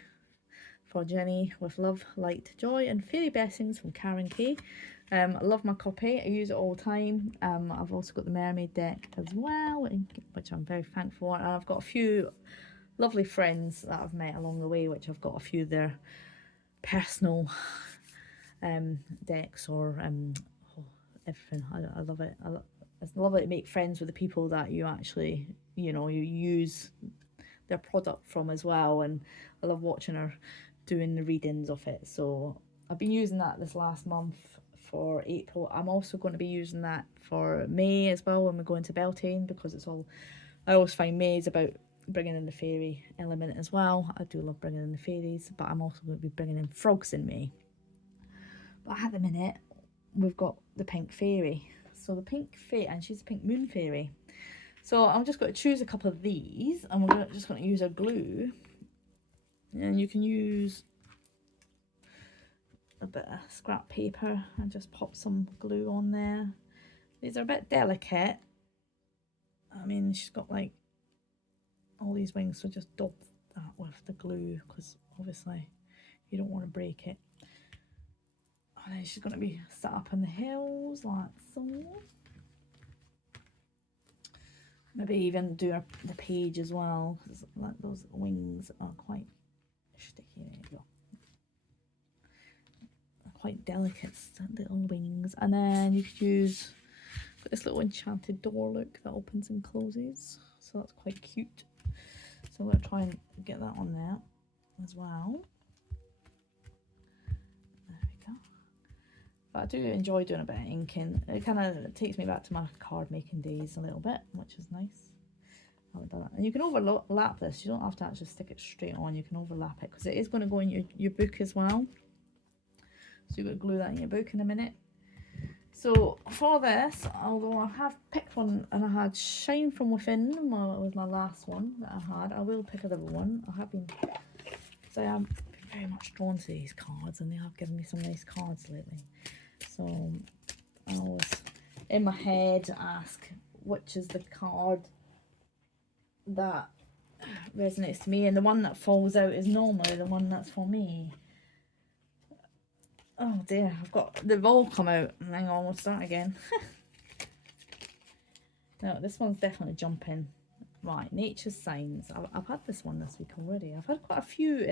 for Jenny with love, light, joy and fairy blessings from Karen Kay. I love my copy. I use it all the time. I've also got the mermaid deck as well, which I'm very thankful for. And I've got a few lovely friends that I've met along the way, which I've got a few of their personal decks or everything. I love it. It's lovely to make friends with the people that you actually, you use their product from as well. And I love watching her doing the readings of it. So I've been using that this last month for April. I'm also going to be using that for May as well when we're going to Beltane, because I always find May is about bringing in the fairy element as well. I do love bringing in the fairies, but I'm also going to be bringing in frogs in May. But at the minute, we've got the pink fairy. So the pink fairy, and she's a pink moon fairy. So I'm just going to choose a couple of these, and we're just going to use our glue. And you can use a bit of scrap paper and just pop some glue on there. These are a bit delicate. I mean, she's got like all these wings, so just dab that with the glue, because obviously you don't want to break it. And then she's going to be set up in the hills like so. Maybe even do the page as well, because like those wings are quite sticky. There you go. Quite delicate little wings. And then you could use this little enchanted door look that opens and closes, so that's quite cute. So I'm going to try and get that on there as well. There we go. But I do enjoy doing a bit of inking. It kind of takes me back to my card making days a little bit, which is nice. I haven't done that. And you can overlap this. You don't have to actually stick it straight on. You can overlap it, because it is going to go in your book as well. So you've got to glue that in your book in a minute. So for this, although I have picked one and I had Shine From Within was my last one that I had, I will pick another one. I have been, because I have been very much drawn to these cards, and they have given me some nice cards lately. So I always, in my head, ask which is the card that resonates to me, and the one that falls out is normally the one that's for me. Oh dear, they've all come out. Hang on, we'll start again. No, this one's definitely jumping. Right, Nature's Signs. I've had this one this week already. I've had quite a few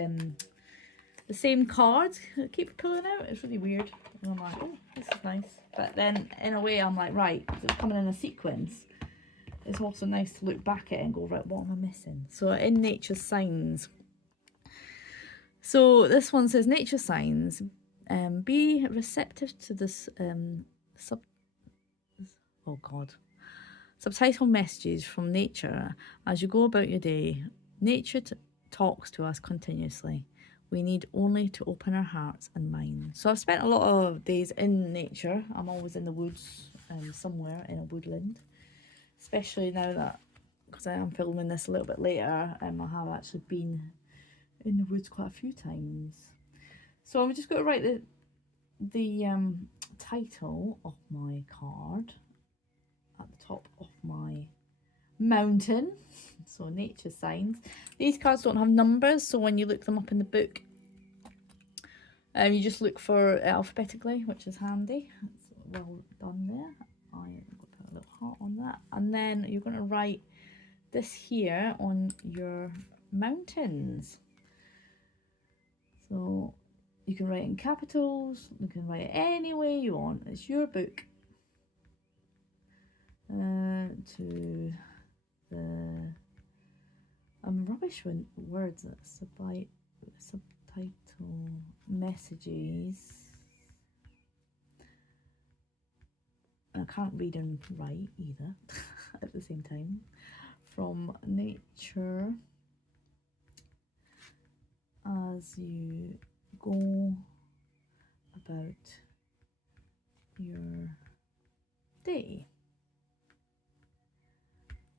the same cards keep pulling out. It's really weird. And I'm like, oh, this is nice. But then in a way I'm like, right, it's coming in a sequence. It's also nice to look back at it and go, right, what am I missing? So in Nature's Signs. So this one says, Nature's Signs. Be receptive to this sub oh god. Subtitle messages from nature as you go about your day. Nature talks to us continuously. We need only to open our hearts and minds. So I've spent a lot of days in nature. I'm always in the woods, somewhere in a woodland. Especially now that, because I am filming this a little bit later, I have actually been in the woods quite a few times. So I'm just going to write the title of my card at the top of my mountain. So nature signs. These cards don't have numbers, so when you look them up in the book, you just look for alphabetically, which is handy. That's well done there. I'm going to put a little heart on that, and then you're going to write this here on your mountains. So you can write in capitals, you can write it any way you want. It's your book. To the I'm rubbish with words. Subtitle messages. I can't read and write either at the same time. From nature as you go about your day.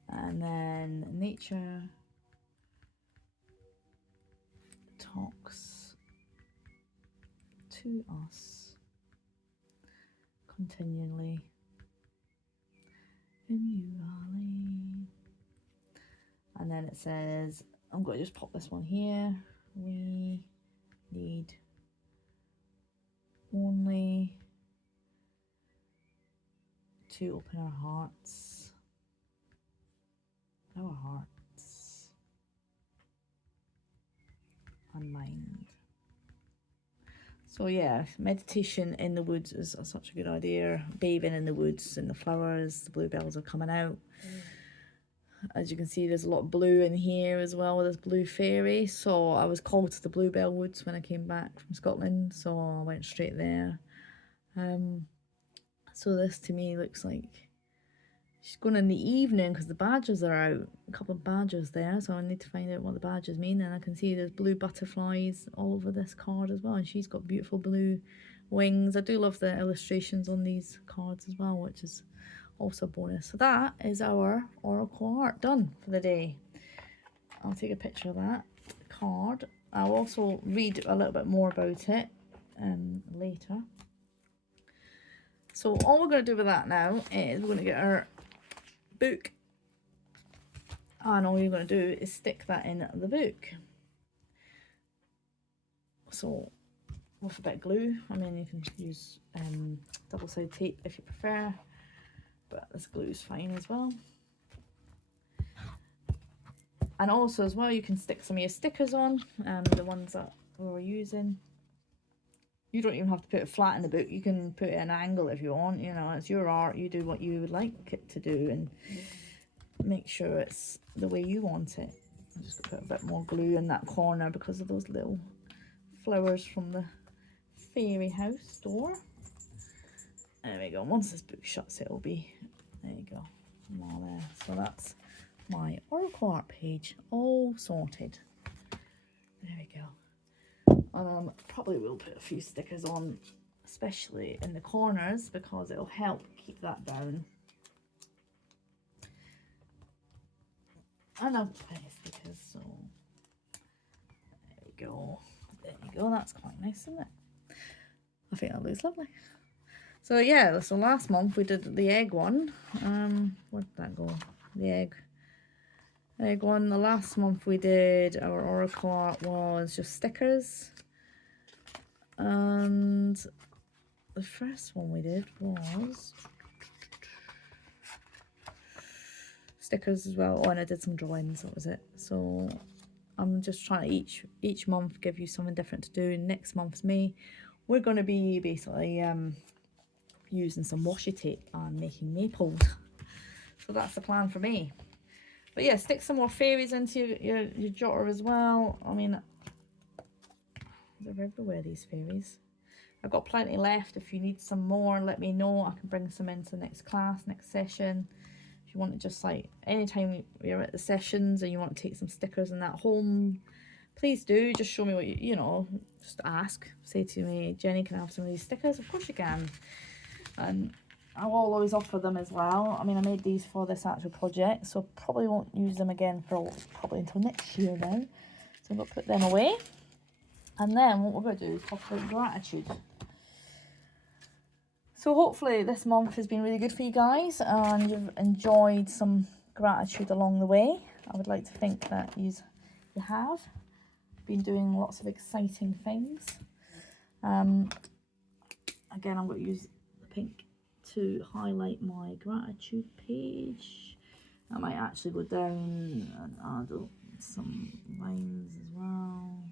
And then nature talks to us continually in you valley. And then it says, I'm going to just pop this one here. We need only to open our hearts. Our hearts and mind. So yeah, meditation in the woods is such a good idea. Bathing in the woods and the flowers, the bluebells are coming out. As you can see, there's a lot of blue in here as well with this blue fairy. So I was called to the bluebell woods when I came back from Scotland, so I went straight there. So this to me looks like she's going in the evening because the badgers are out. A couple of badgers there, so I need to find out what the badgers mean. And I can see there's blue butterflies all over this card as well, and she's got beautiful blue wings. I do love the illustrations on these cards as well, which is also a bonus. So that is our oracle art done for the day. I'll take a picture of that card. I'll also read a little bit more about it later. So all we're going to do with that now is we're going to get our book, and all you're going to do is stick that in the book. So with a bit of glue, I mean you can use double-sided tape if you prefer, but this glue is fine as well. And also as well, you can stick some of your stickers on, the ones that we were using. You don't even have to put it flat in the book. You can put it at an angle if you want. You know, it's your art. You do what you would like it to do and make sure it's the way you want it. I'm just going to put a bit more glue in that corner because of those little flowers from the fairy house door. There we go. Once this book shuts, it'll be, there you go. All there. So that's my oracle art page all sorted. There we go. Probably will put a few stickers on, especially in the corners, because it'll help keep that down. And I'll put plenty of stickers, so there we go. There you go, that's quite nice, isn't it? I think that looks lovely. So yeah, so last month we did the egg one. Where did that go? The egg one. The last month we did, our oracle art was just stickers. And the first one we did was stickers as well. Oh, and I did some drawings, that was it. So I'm just trying to each month give you something different to do. Next month's May, we're going to be basically using some washi tape and making maples. So that's the plan for me. But yeah, stick some more fairies into your jotter as well. I mean, they're everywhere, these fairies. I've got plenty left. If you need some more, let me know. I can bring some into the next class, next session. If you want to just like, anytime you're at the sessions and you want to take some stickers and that home, please do. Just show me what you know, just ask. Say to me, Jenny, can I have some of these stickers? Of course you can. And I will always offer them as well. I mean, I made these for this actual project, so probably won't use them again for probably until next year now. So I'm going to put them away. And then what we're going to do is talk about gratitude. So hopefully this month has been really good for you guys and you've enjoyed some gratitude along the way. I would like to think that you have been doing lots of exciting things. Again, I'm going to use the pink to highlight my gratitude page. I might actually go down and add some lines as well.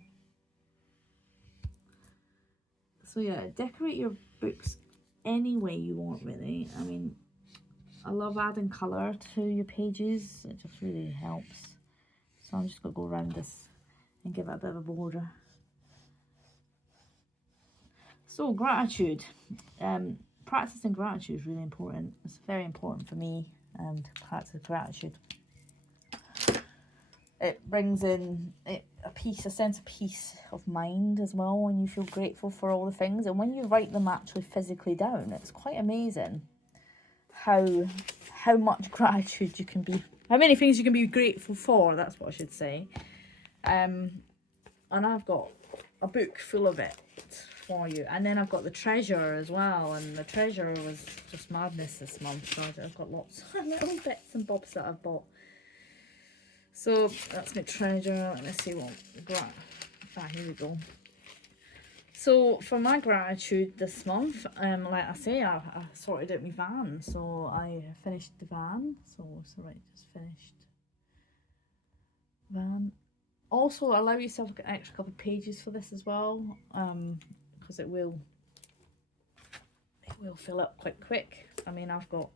So yeah, decorate your books any way you want, really. I mean, I love adding colour to your pages. It just really helps. So I'm just going to go around this and give it a bit of a border. So gratitude. Practicing gratitude is really important. It's very important for me to practice gratitude. It brings in a sense of peace of mind as well when you feel grateful for all the things. And when you write them actually physically down, it's quite amazing how much gratitude you can be, how many things you can be grateful for, that's what I should say. And I've got a book full of it for you. And then I've got the treasure as well, and the treasure was just madness this month, so I've got lots of little bits and bobs that I've bought. So that's my treasure. Let me see what here we go. So for my gratitude this month, like I say, I sorted out my van, so I finished the van. So right, just finished van. Also, allow yourself an extra couple of pages for this as well, because it will fill up quite quick. I mean, I've got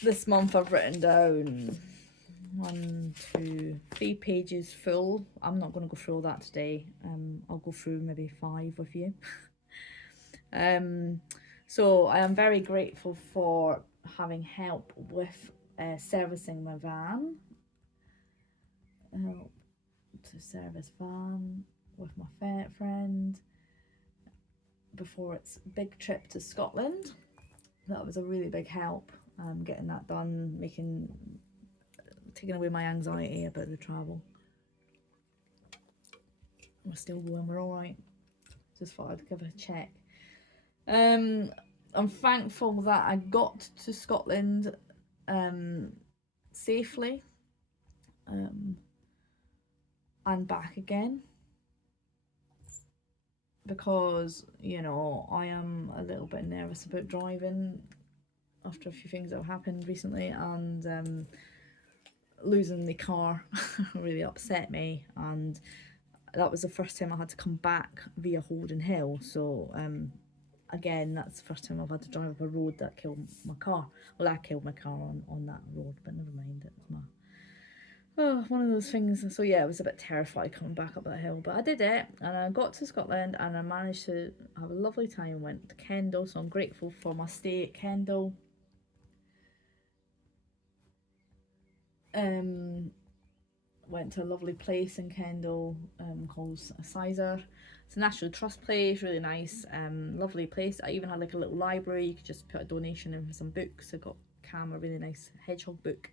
this month I've written down 1, 2, 3 pages full. I'm not going to go through all that today. I'll go through maybe 5 with you. So I am very grateful for having help with servicing my van. Help to service van with my friend before its big trip to Scotland. That was a really big help, getting that done, taking away my anxiety about the travel. We're still going, we're all right. Just thought I'd give it a check. I'm thankful that I got to Scotland safely and back again, because, you know, I am a little bit nervous about driving after a few things that have happened recently, and losing the car really upset me, and that was the first time I had to come back via Holden Hill. So again, that's the first time I've had to drive up a road that killed my car. Well, I killed my car on that road, but never mind, it was one of those things. So yeah, I was a bit terrified coming back up that hill, but I did it, and I got to Scotland, and I managed to have a lovely time. Went to Kendal, so I'm grateful for my stay at Kendal. Went to a lovely place in Kendal called Sizer. It's a National Trust place, really nice, lovely place. I even had like a little library. You could just put a donation in for some books. I got Cam a really nice hedgehog book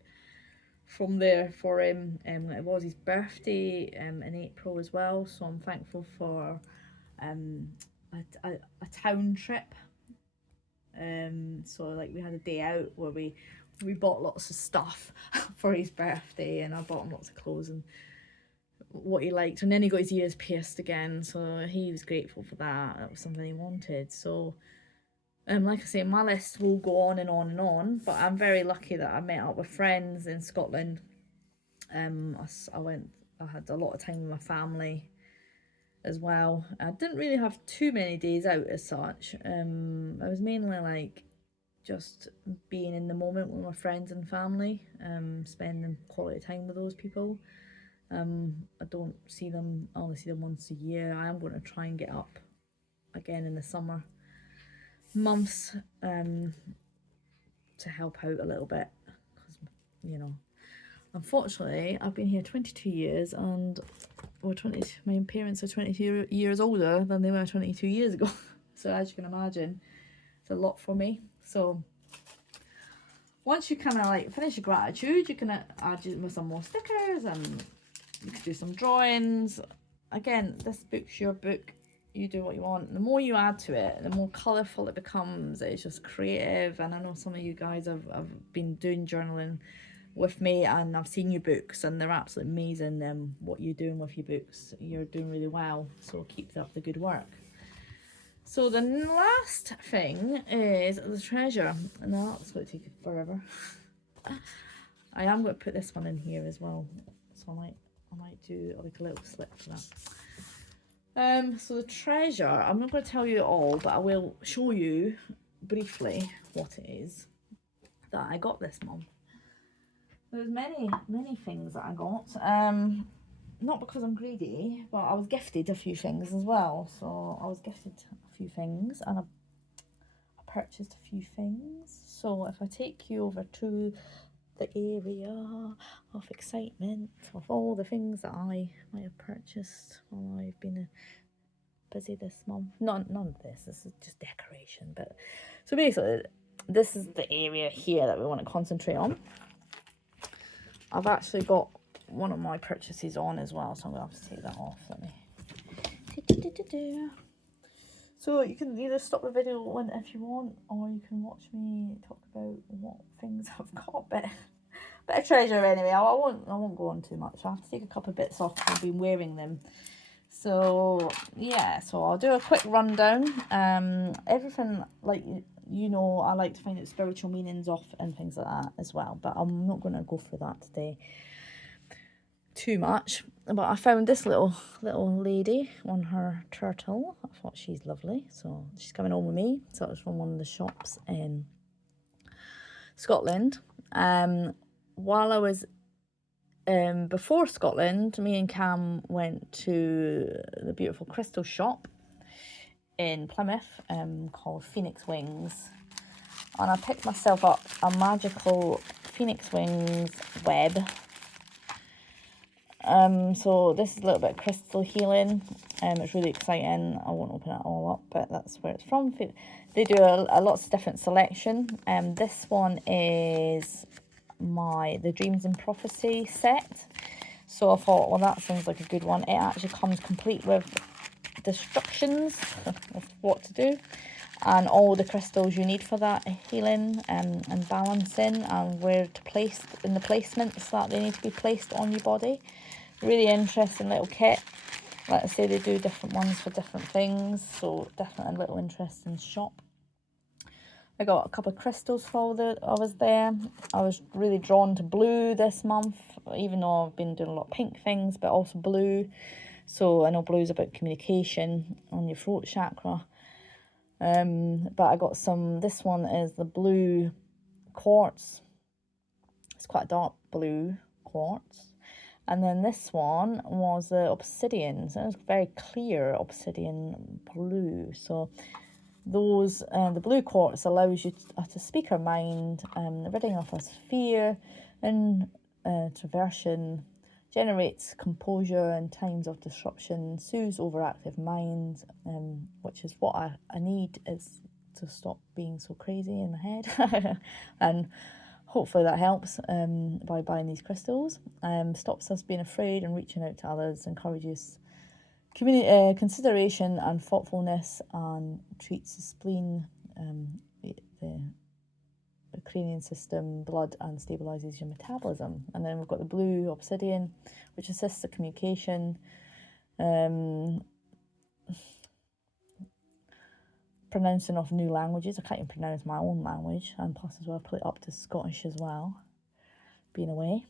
from there for him. It was his birthday in April as well, so I'm thankful for a town trip. So like we had a day out where we bought lots of stuff for his birthday, and I bought him lots of clothes and what he liked, and then he got his ears pierced again, so he was grateful for that. That was something he wanted. So like I say, my list will go on and on and on, but I'm very lucky that I met up with friends in Scotland. I had a lot of time with my family as well. I didn't really have too many days out as such. I was mainly like just being in the moment with my friends and family, spending quality time with those people. I only see them once a year. I am going to try and get up again in the summer months, to help out a little bit, because, you know, unfortunately I've been here 22 years and my parents are 22 years older than they were 22 years ago. So as you can imagine, it's a lot for me. So once you kind of like finish your gratitude, you can add with some more stickers, and you can do some drawings. Again, this book's your book. You do what you want. The more you add to it, the more colourful it becomes. It's just creative. And I know some of you guys have been doing journaling with me, and I've seen your books, and they're absolutely amazing. What you're doing with your books, you're doing really well. So keep up the good work. So the last thing is the treasure. No, it's going to take forever. I am going to put this one in here as well. So I might do like a little slip for that. So the treasure, I'm not going to tell you it all, but I will show you briefly what it is that I got this month. There's many things that I got. Not because I'm greedy, but I was gifted a few things as well. So I was gifted a few things, and I purchased a few things. So if I take you over to the area of excitement of all the things that I might have purchased while I've been busy this month. None of this is just decoration. But so basically, this is the area here that we want to concentrate on. I've actually got one of my purchases on as well, so I'm going to have to take that off. Let me. So you can either stop the video if you want, or you can watch me talk about what things I've got. Bit of treasure anyway. I won't go on too much. I have to take a couple of bits off because I've been wearing them. So yeah, so I'll do a quick rundown. Everything, like, you know, I like to find out spiritual meanings off and things like that as well, but I'm not going to go through that today too much. But I found this little lady on her turtle. I thought she's lovely, so she's coming home with me. So it was from one of the shops in Scotland. While I was before Scotland, me and Cam went to the beautiful crystal shop in Plymouth called Phoenix Wings, and I picked myself up a magical Phoenix Wings web. So this is a little bit of crystal healing. It's really exciting. I won't open it all up, but that's where it's from. They do a lots of different selection. This one is the Dreams and Prophecy set. So I thought, well, that sounds like a good one. It actually comes complete with instructions of what to do, and all the crystals you need for that healing and balancing, and where to place in the placements that they need to be placed on your body. Really interesting little kit. Like I say, they do different ones for different things, so definitely a little interesting shop. I got a couple of crystals for I was there. I was really drawn to blue this month, even though I've been doing a lot of pink things, but also blue. So I know blue is about communication on your throat chakra. But I got this one is the blue quartz. It's quite a dark blue quartz. And then this one was the obsidian. So it was very clear obsidian blue. So those, the blue quartz allows you to speak our mind, ridding off us fear and traversion, generates composure in times of disruption, soothes overactive minds, which is what I need, is to stop being so crazy in the head. And hopefully that helps by buying these crystals. Stops us being afraid and reaching out to others, encourages consideration and thoughtfulness, and treats the spleen, the cranial system, blood, and stabilises your metabolism. And then we've got the blue obsidian, which assists the communication, pronouncing of new languages. I can't even pronounce my own language, and plus as well I put it up to Scottish as well, being away.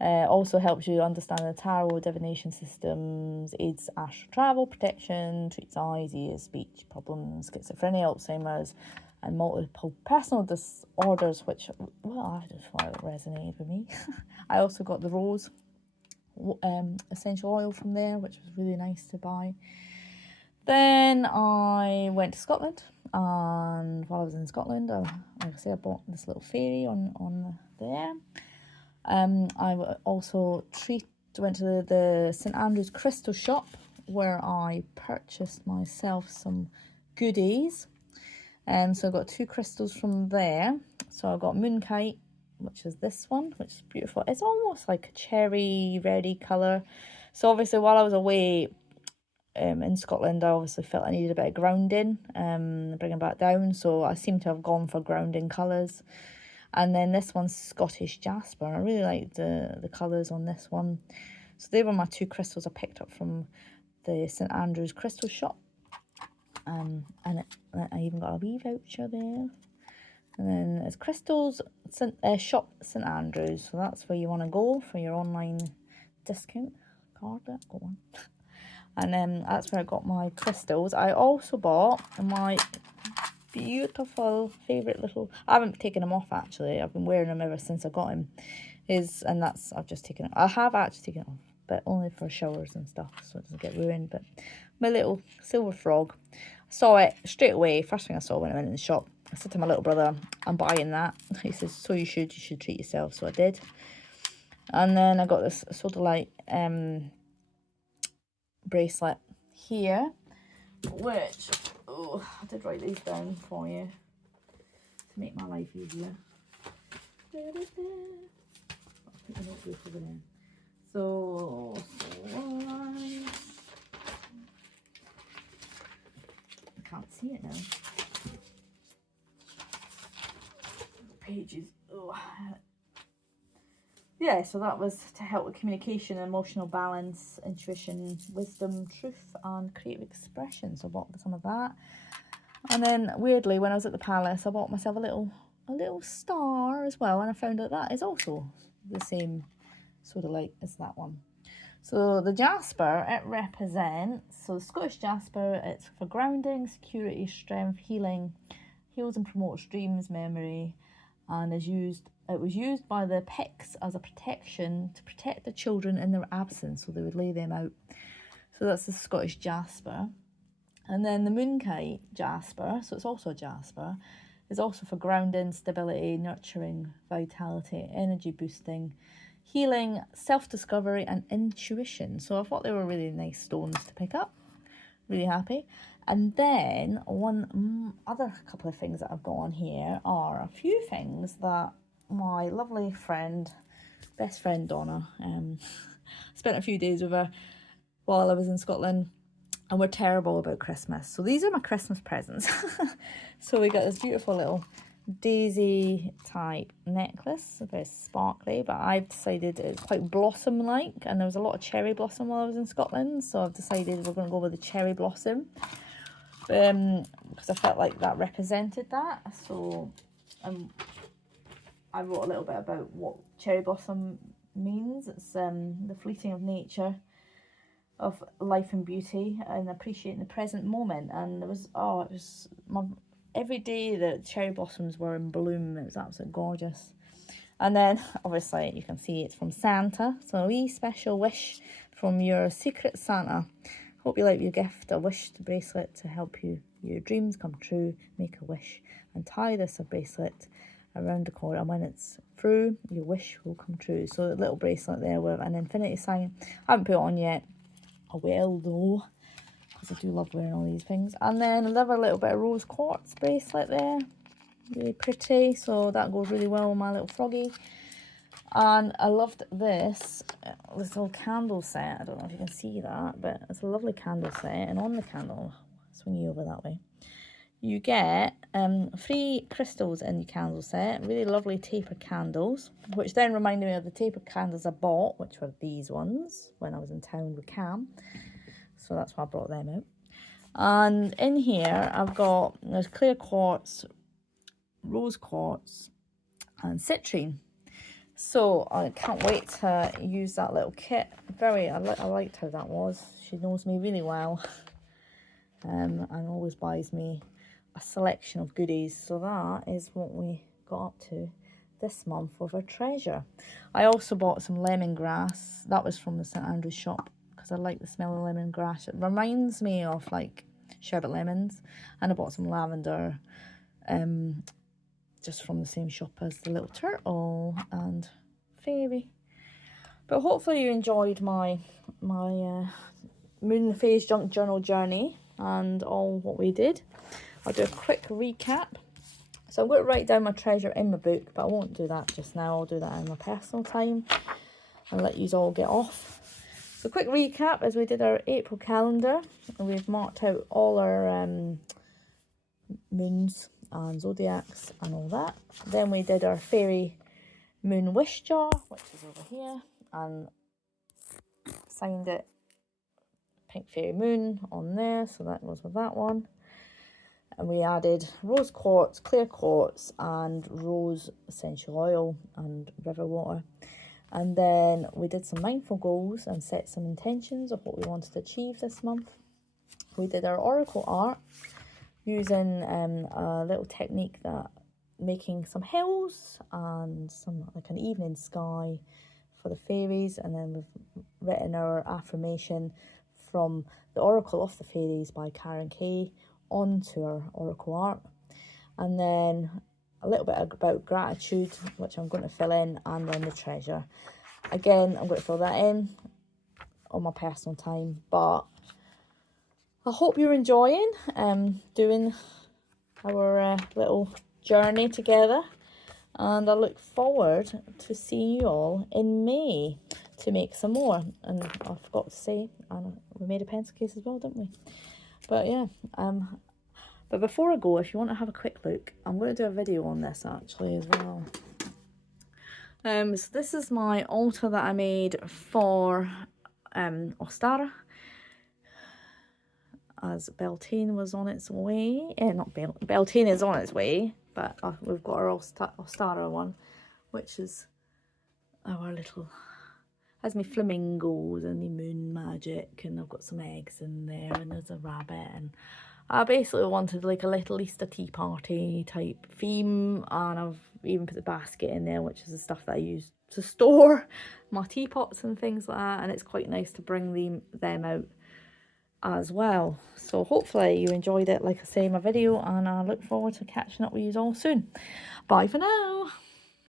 Also helps you understand the tarot, divination systems, aids astral travel, protection, treats eyes, ears, speech problems, schizophrenia, Alzheimer's, and multiple personal disorders, which, well, I just thought it resonated with me. I also got the rose essential oil from there, which was really nice to buy. Then I went to Scotland, and while I was in Scotland, like I say, I bought this little fairy on there. I also went to the St Andrew's crystal shop, where I purchased myself some goodies. So I got 2 crystals from there. So I got Moonkite, which is this one, which is beautiful. It's almost like a cherry reddy colour. So obviously while I was away in Scotland, I obviously felt I needed a bit of grounding, bringing back down. So I seem to have gone for grounding colours. And then this one's Scottish Jasper. I really liked the colours on this one. So they were my 2 crystals I picked up from the St Andrew's crystal shop. And I even got a wee voucher there. And then it's Crystals Shop St Andrews. So that's where you want to go for your online discount card. Go on. And then that's where I got my crystals. I also bought my beautiful favourite little... I haven't taken them off, actually. I've been wearing them ever since I got him. I've just taken it. I have actually taken it off, but only for showers and stuff, so it doesn't get ruined. But my little silver frog, I saw it straight away. First thing I saw when I went in the shop, I said to my little brother, I'm buying that. He says, so you should treat yourself. So I did. And then I got this sort of like bracelet here, which, I did write these down for you to make my life easier. I'll put the notebook over there. So nice. I can't see it now. Pages. Yeah, so that was to help with communication, emotional balance, intuition, wisdom, truth, and creative expression. So I bought some of that. And then weirdly, when I was at the palace, I bought myself a little star as well, and I found out that is also the same sort of like as that one. So the Jasper, it represents, so the Scottish Jasper, it's for grounding, security, strength, healing, heals and promotes dreams, memory, and it was used by the Picts as a protection to protect the children in their absence, so they would lay them out. So that's the Scottish Jasper. And then the Moonkite Jasper, so it's also a Jasper, is also for grounding, stability, nurturing, vitality, energy boosting, healing, self-discovery, and intuition. So I thought they were really nice stones to pick up. Really happy. And then one other couple of things that I've got on here are a few things that my lovely friend, best friend Donna, spent a few days with her while I was in Scotland, and we're terrible about Christmas. So these are my Christmas presents. So we got this beautiful little daisy type necklace, very sparkly, but I've decided it's quite blossom like, and there was a lot of cherry blossom while I was in Scotland, so I've decided we're going to go with the cherry blossom, because I felt like that represented that. So I wrote a little bit about what cherry blossom means. It's the fleeting of nature, of life and beauty, and appreciating the present moment. And it was every day that cherry blossoms were in bloom, it was absolutely gorgeous. And then obviously you can see it's from Santa, so a wee special wish from your secret Santa. Hope you like your gift, a wish bracelet to help your dreams come true. Make a wish and tie this bracelet around the cord, and when it's through, your wish will come true. So a little bracelet there with an infinity sign. I haven't put it on yet. I will though, because I do love wearing all these things. And then another little bit of rose quartz bracelet there, really pretty, so that goes really well with my little froggy. And I loved this little candle set. I don't know if you can see that, but it's a lovely candle set. And on the candle, swing you over that way, you get 3 crystals in your candle set, really lovely taper candles, which then reminded me of the taper candles I bought, which were these ones when I was in town with Cam. So that's why I brought them out. And in here I've got, there's clear quartz, rose quartz, and citrine. So I can't wait to use that little kit. I liked how that was. She knows me really well, and always buys me a selection of goodies. So that is what we got up to this month with our treasure. I also bought some lemongrass. That was from the St Andrews shop, because I like the smell of lemongrass. It reminds me of like sherbet lemons, and I bought some lavender, just from the same shop as the little turtle and fairy. But hopefully you enjoyed my moon phase junk journal journey and all what we did. I'll do a quick recap. So I'm going to write down my treasure in my book, but I won't do that just now. I'll do that in my personal time and let you all get off. So quick recap, as we did our April calendar, and we've marked out all our moons and zodiacs and all that. Then we did our fairy moon wish jar, which is over here, and signed it pink fairy moon on there, so that goes with that one. And we added rose quartz, clear quartz, and rose essential oil and river water. And then we did some mindful goals and set some intentions of what we wanted to achieve this month. We did our oracle art using a little technique that making some hills and some like an evening sky for the fairies. And then we've written our affirmation from the Oracle of the Fairies by Karen Kay onto our oracle art. And then a little bit about gratitude, which I'm going to fill in, and then the treasure. Again, I'm going to fill that in on my personal time, but I hope you're enjoying doing our little journey together, and I look forward to seeing you all in May to make some more. And I forgot to say, and we made a pencil case as well, didn't we? But yeah, but before I go, if you want to have a quick look, I'm going to do a video on this actually as well. So this is my altar that I made for Ostara, as Beltane was on its way. Not Beltane is on its way, but we've got our Ostara one, which is our little, has me flamingos and the moon magic, and I've got some eggs in there, and there's a rabbit, and I basically wanted like a little Easter tea party type theme, and I've even put the basket in there, which is the stuff that I use to store my teapots and things like that, and it's quite nice to bring them out as well. So hopefully you enjoyed it, like I say, in my video, and I look forward to catching up with you all soon. Bye for now.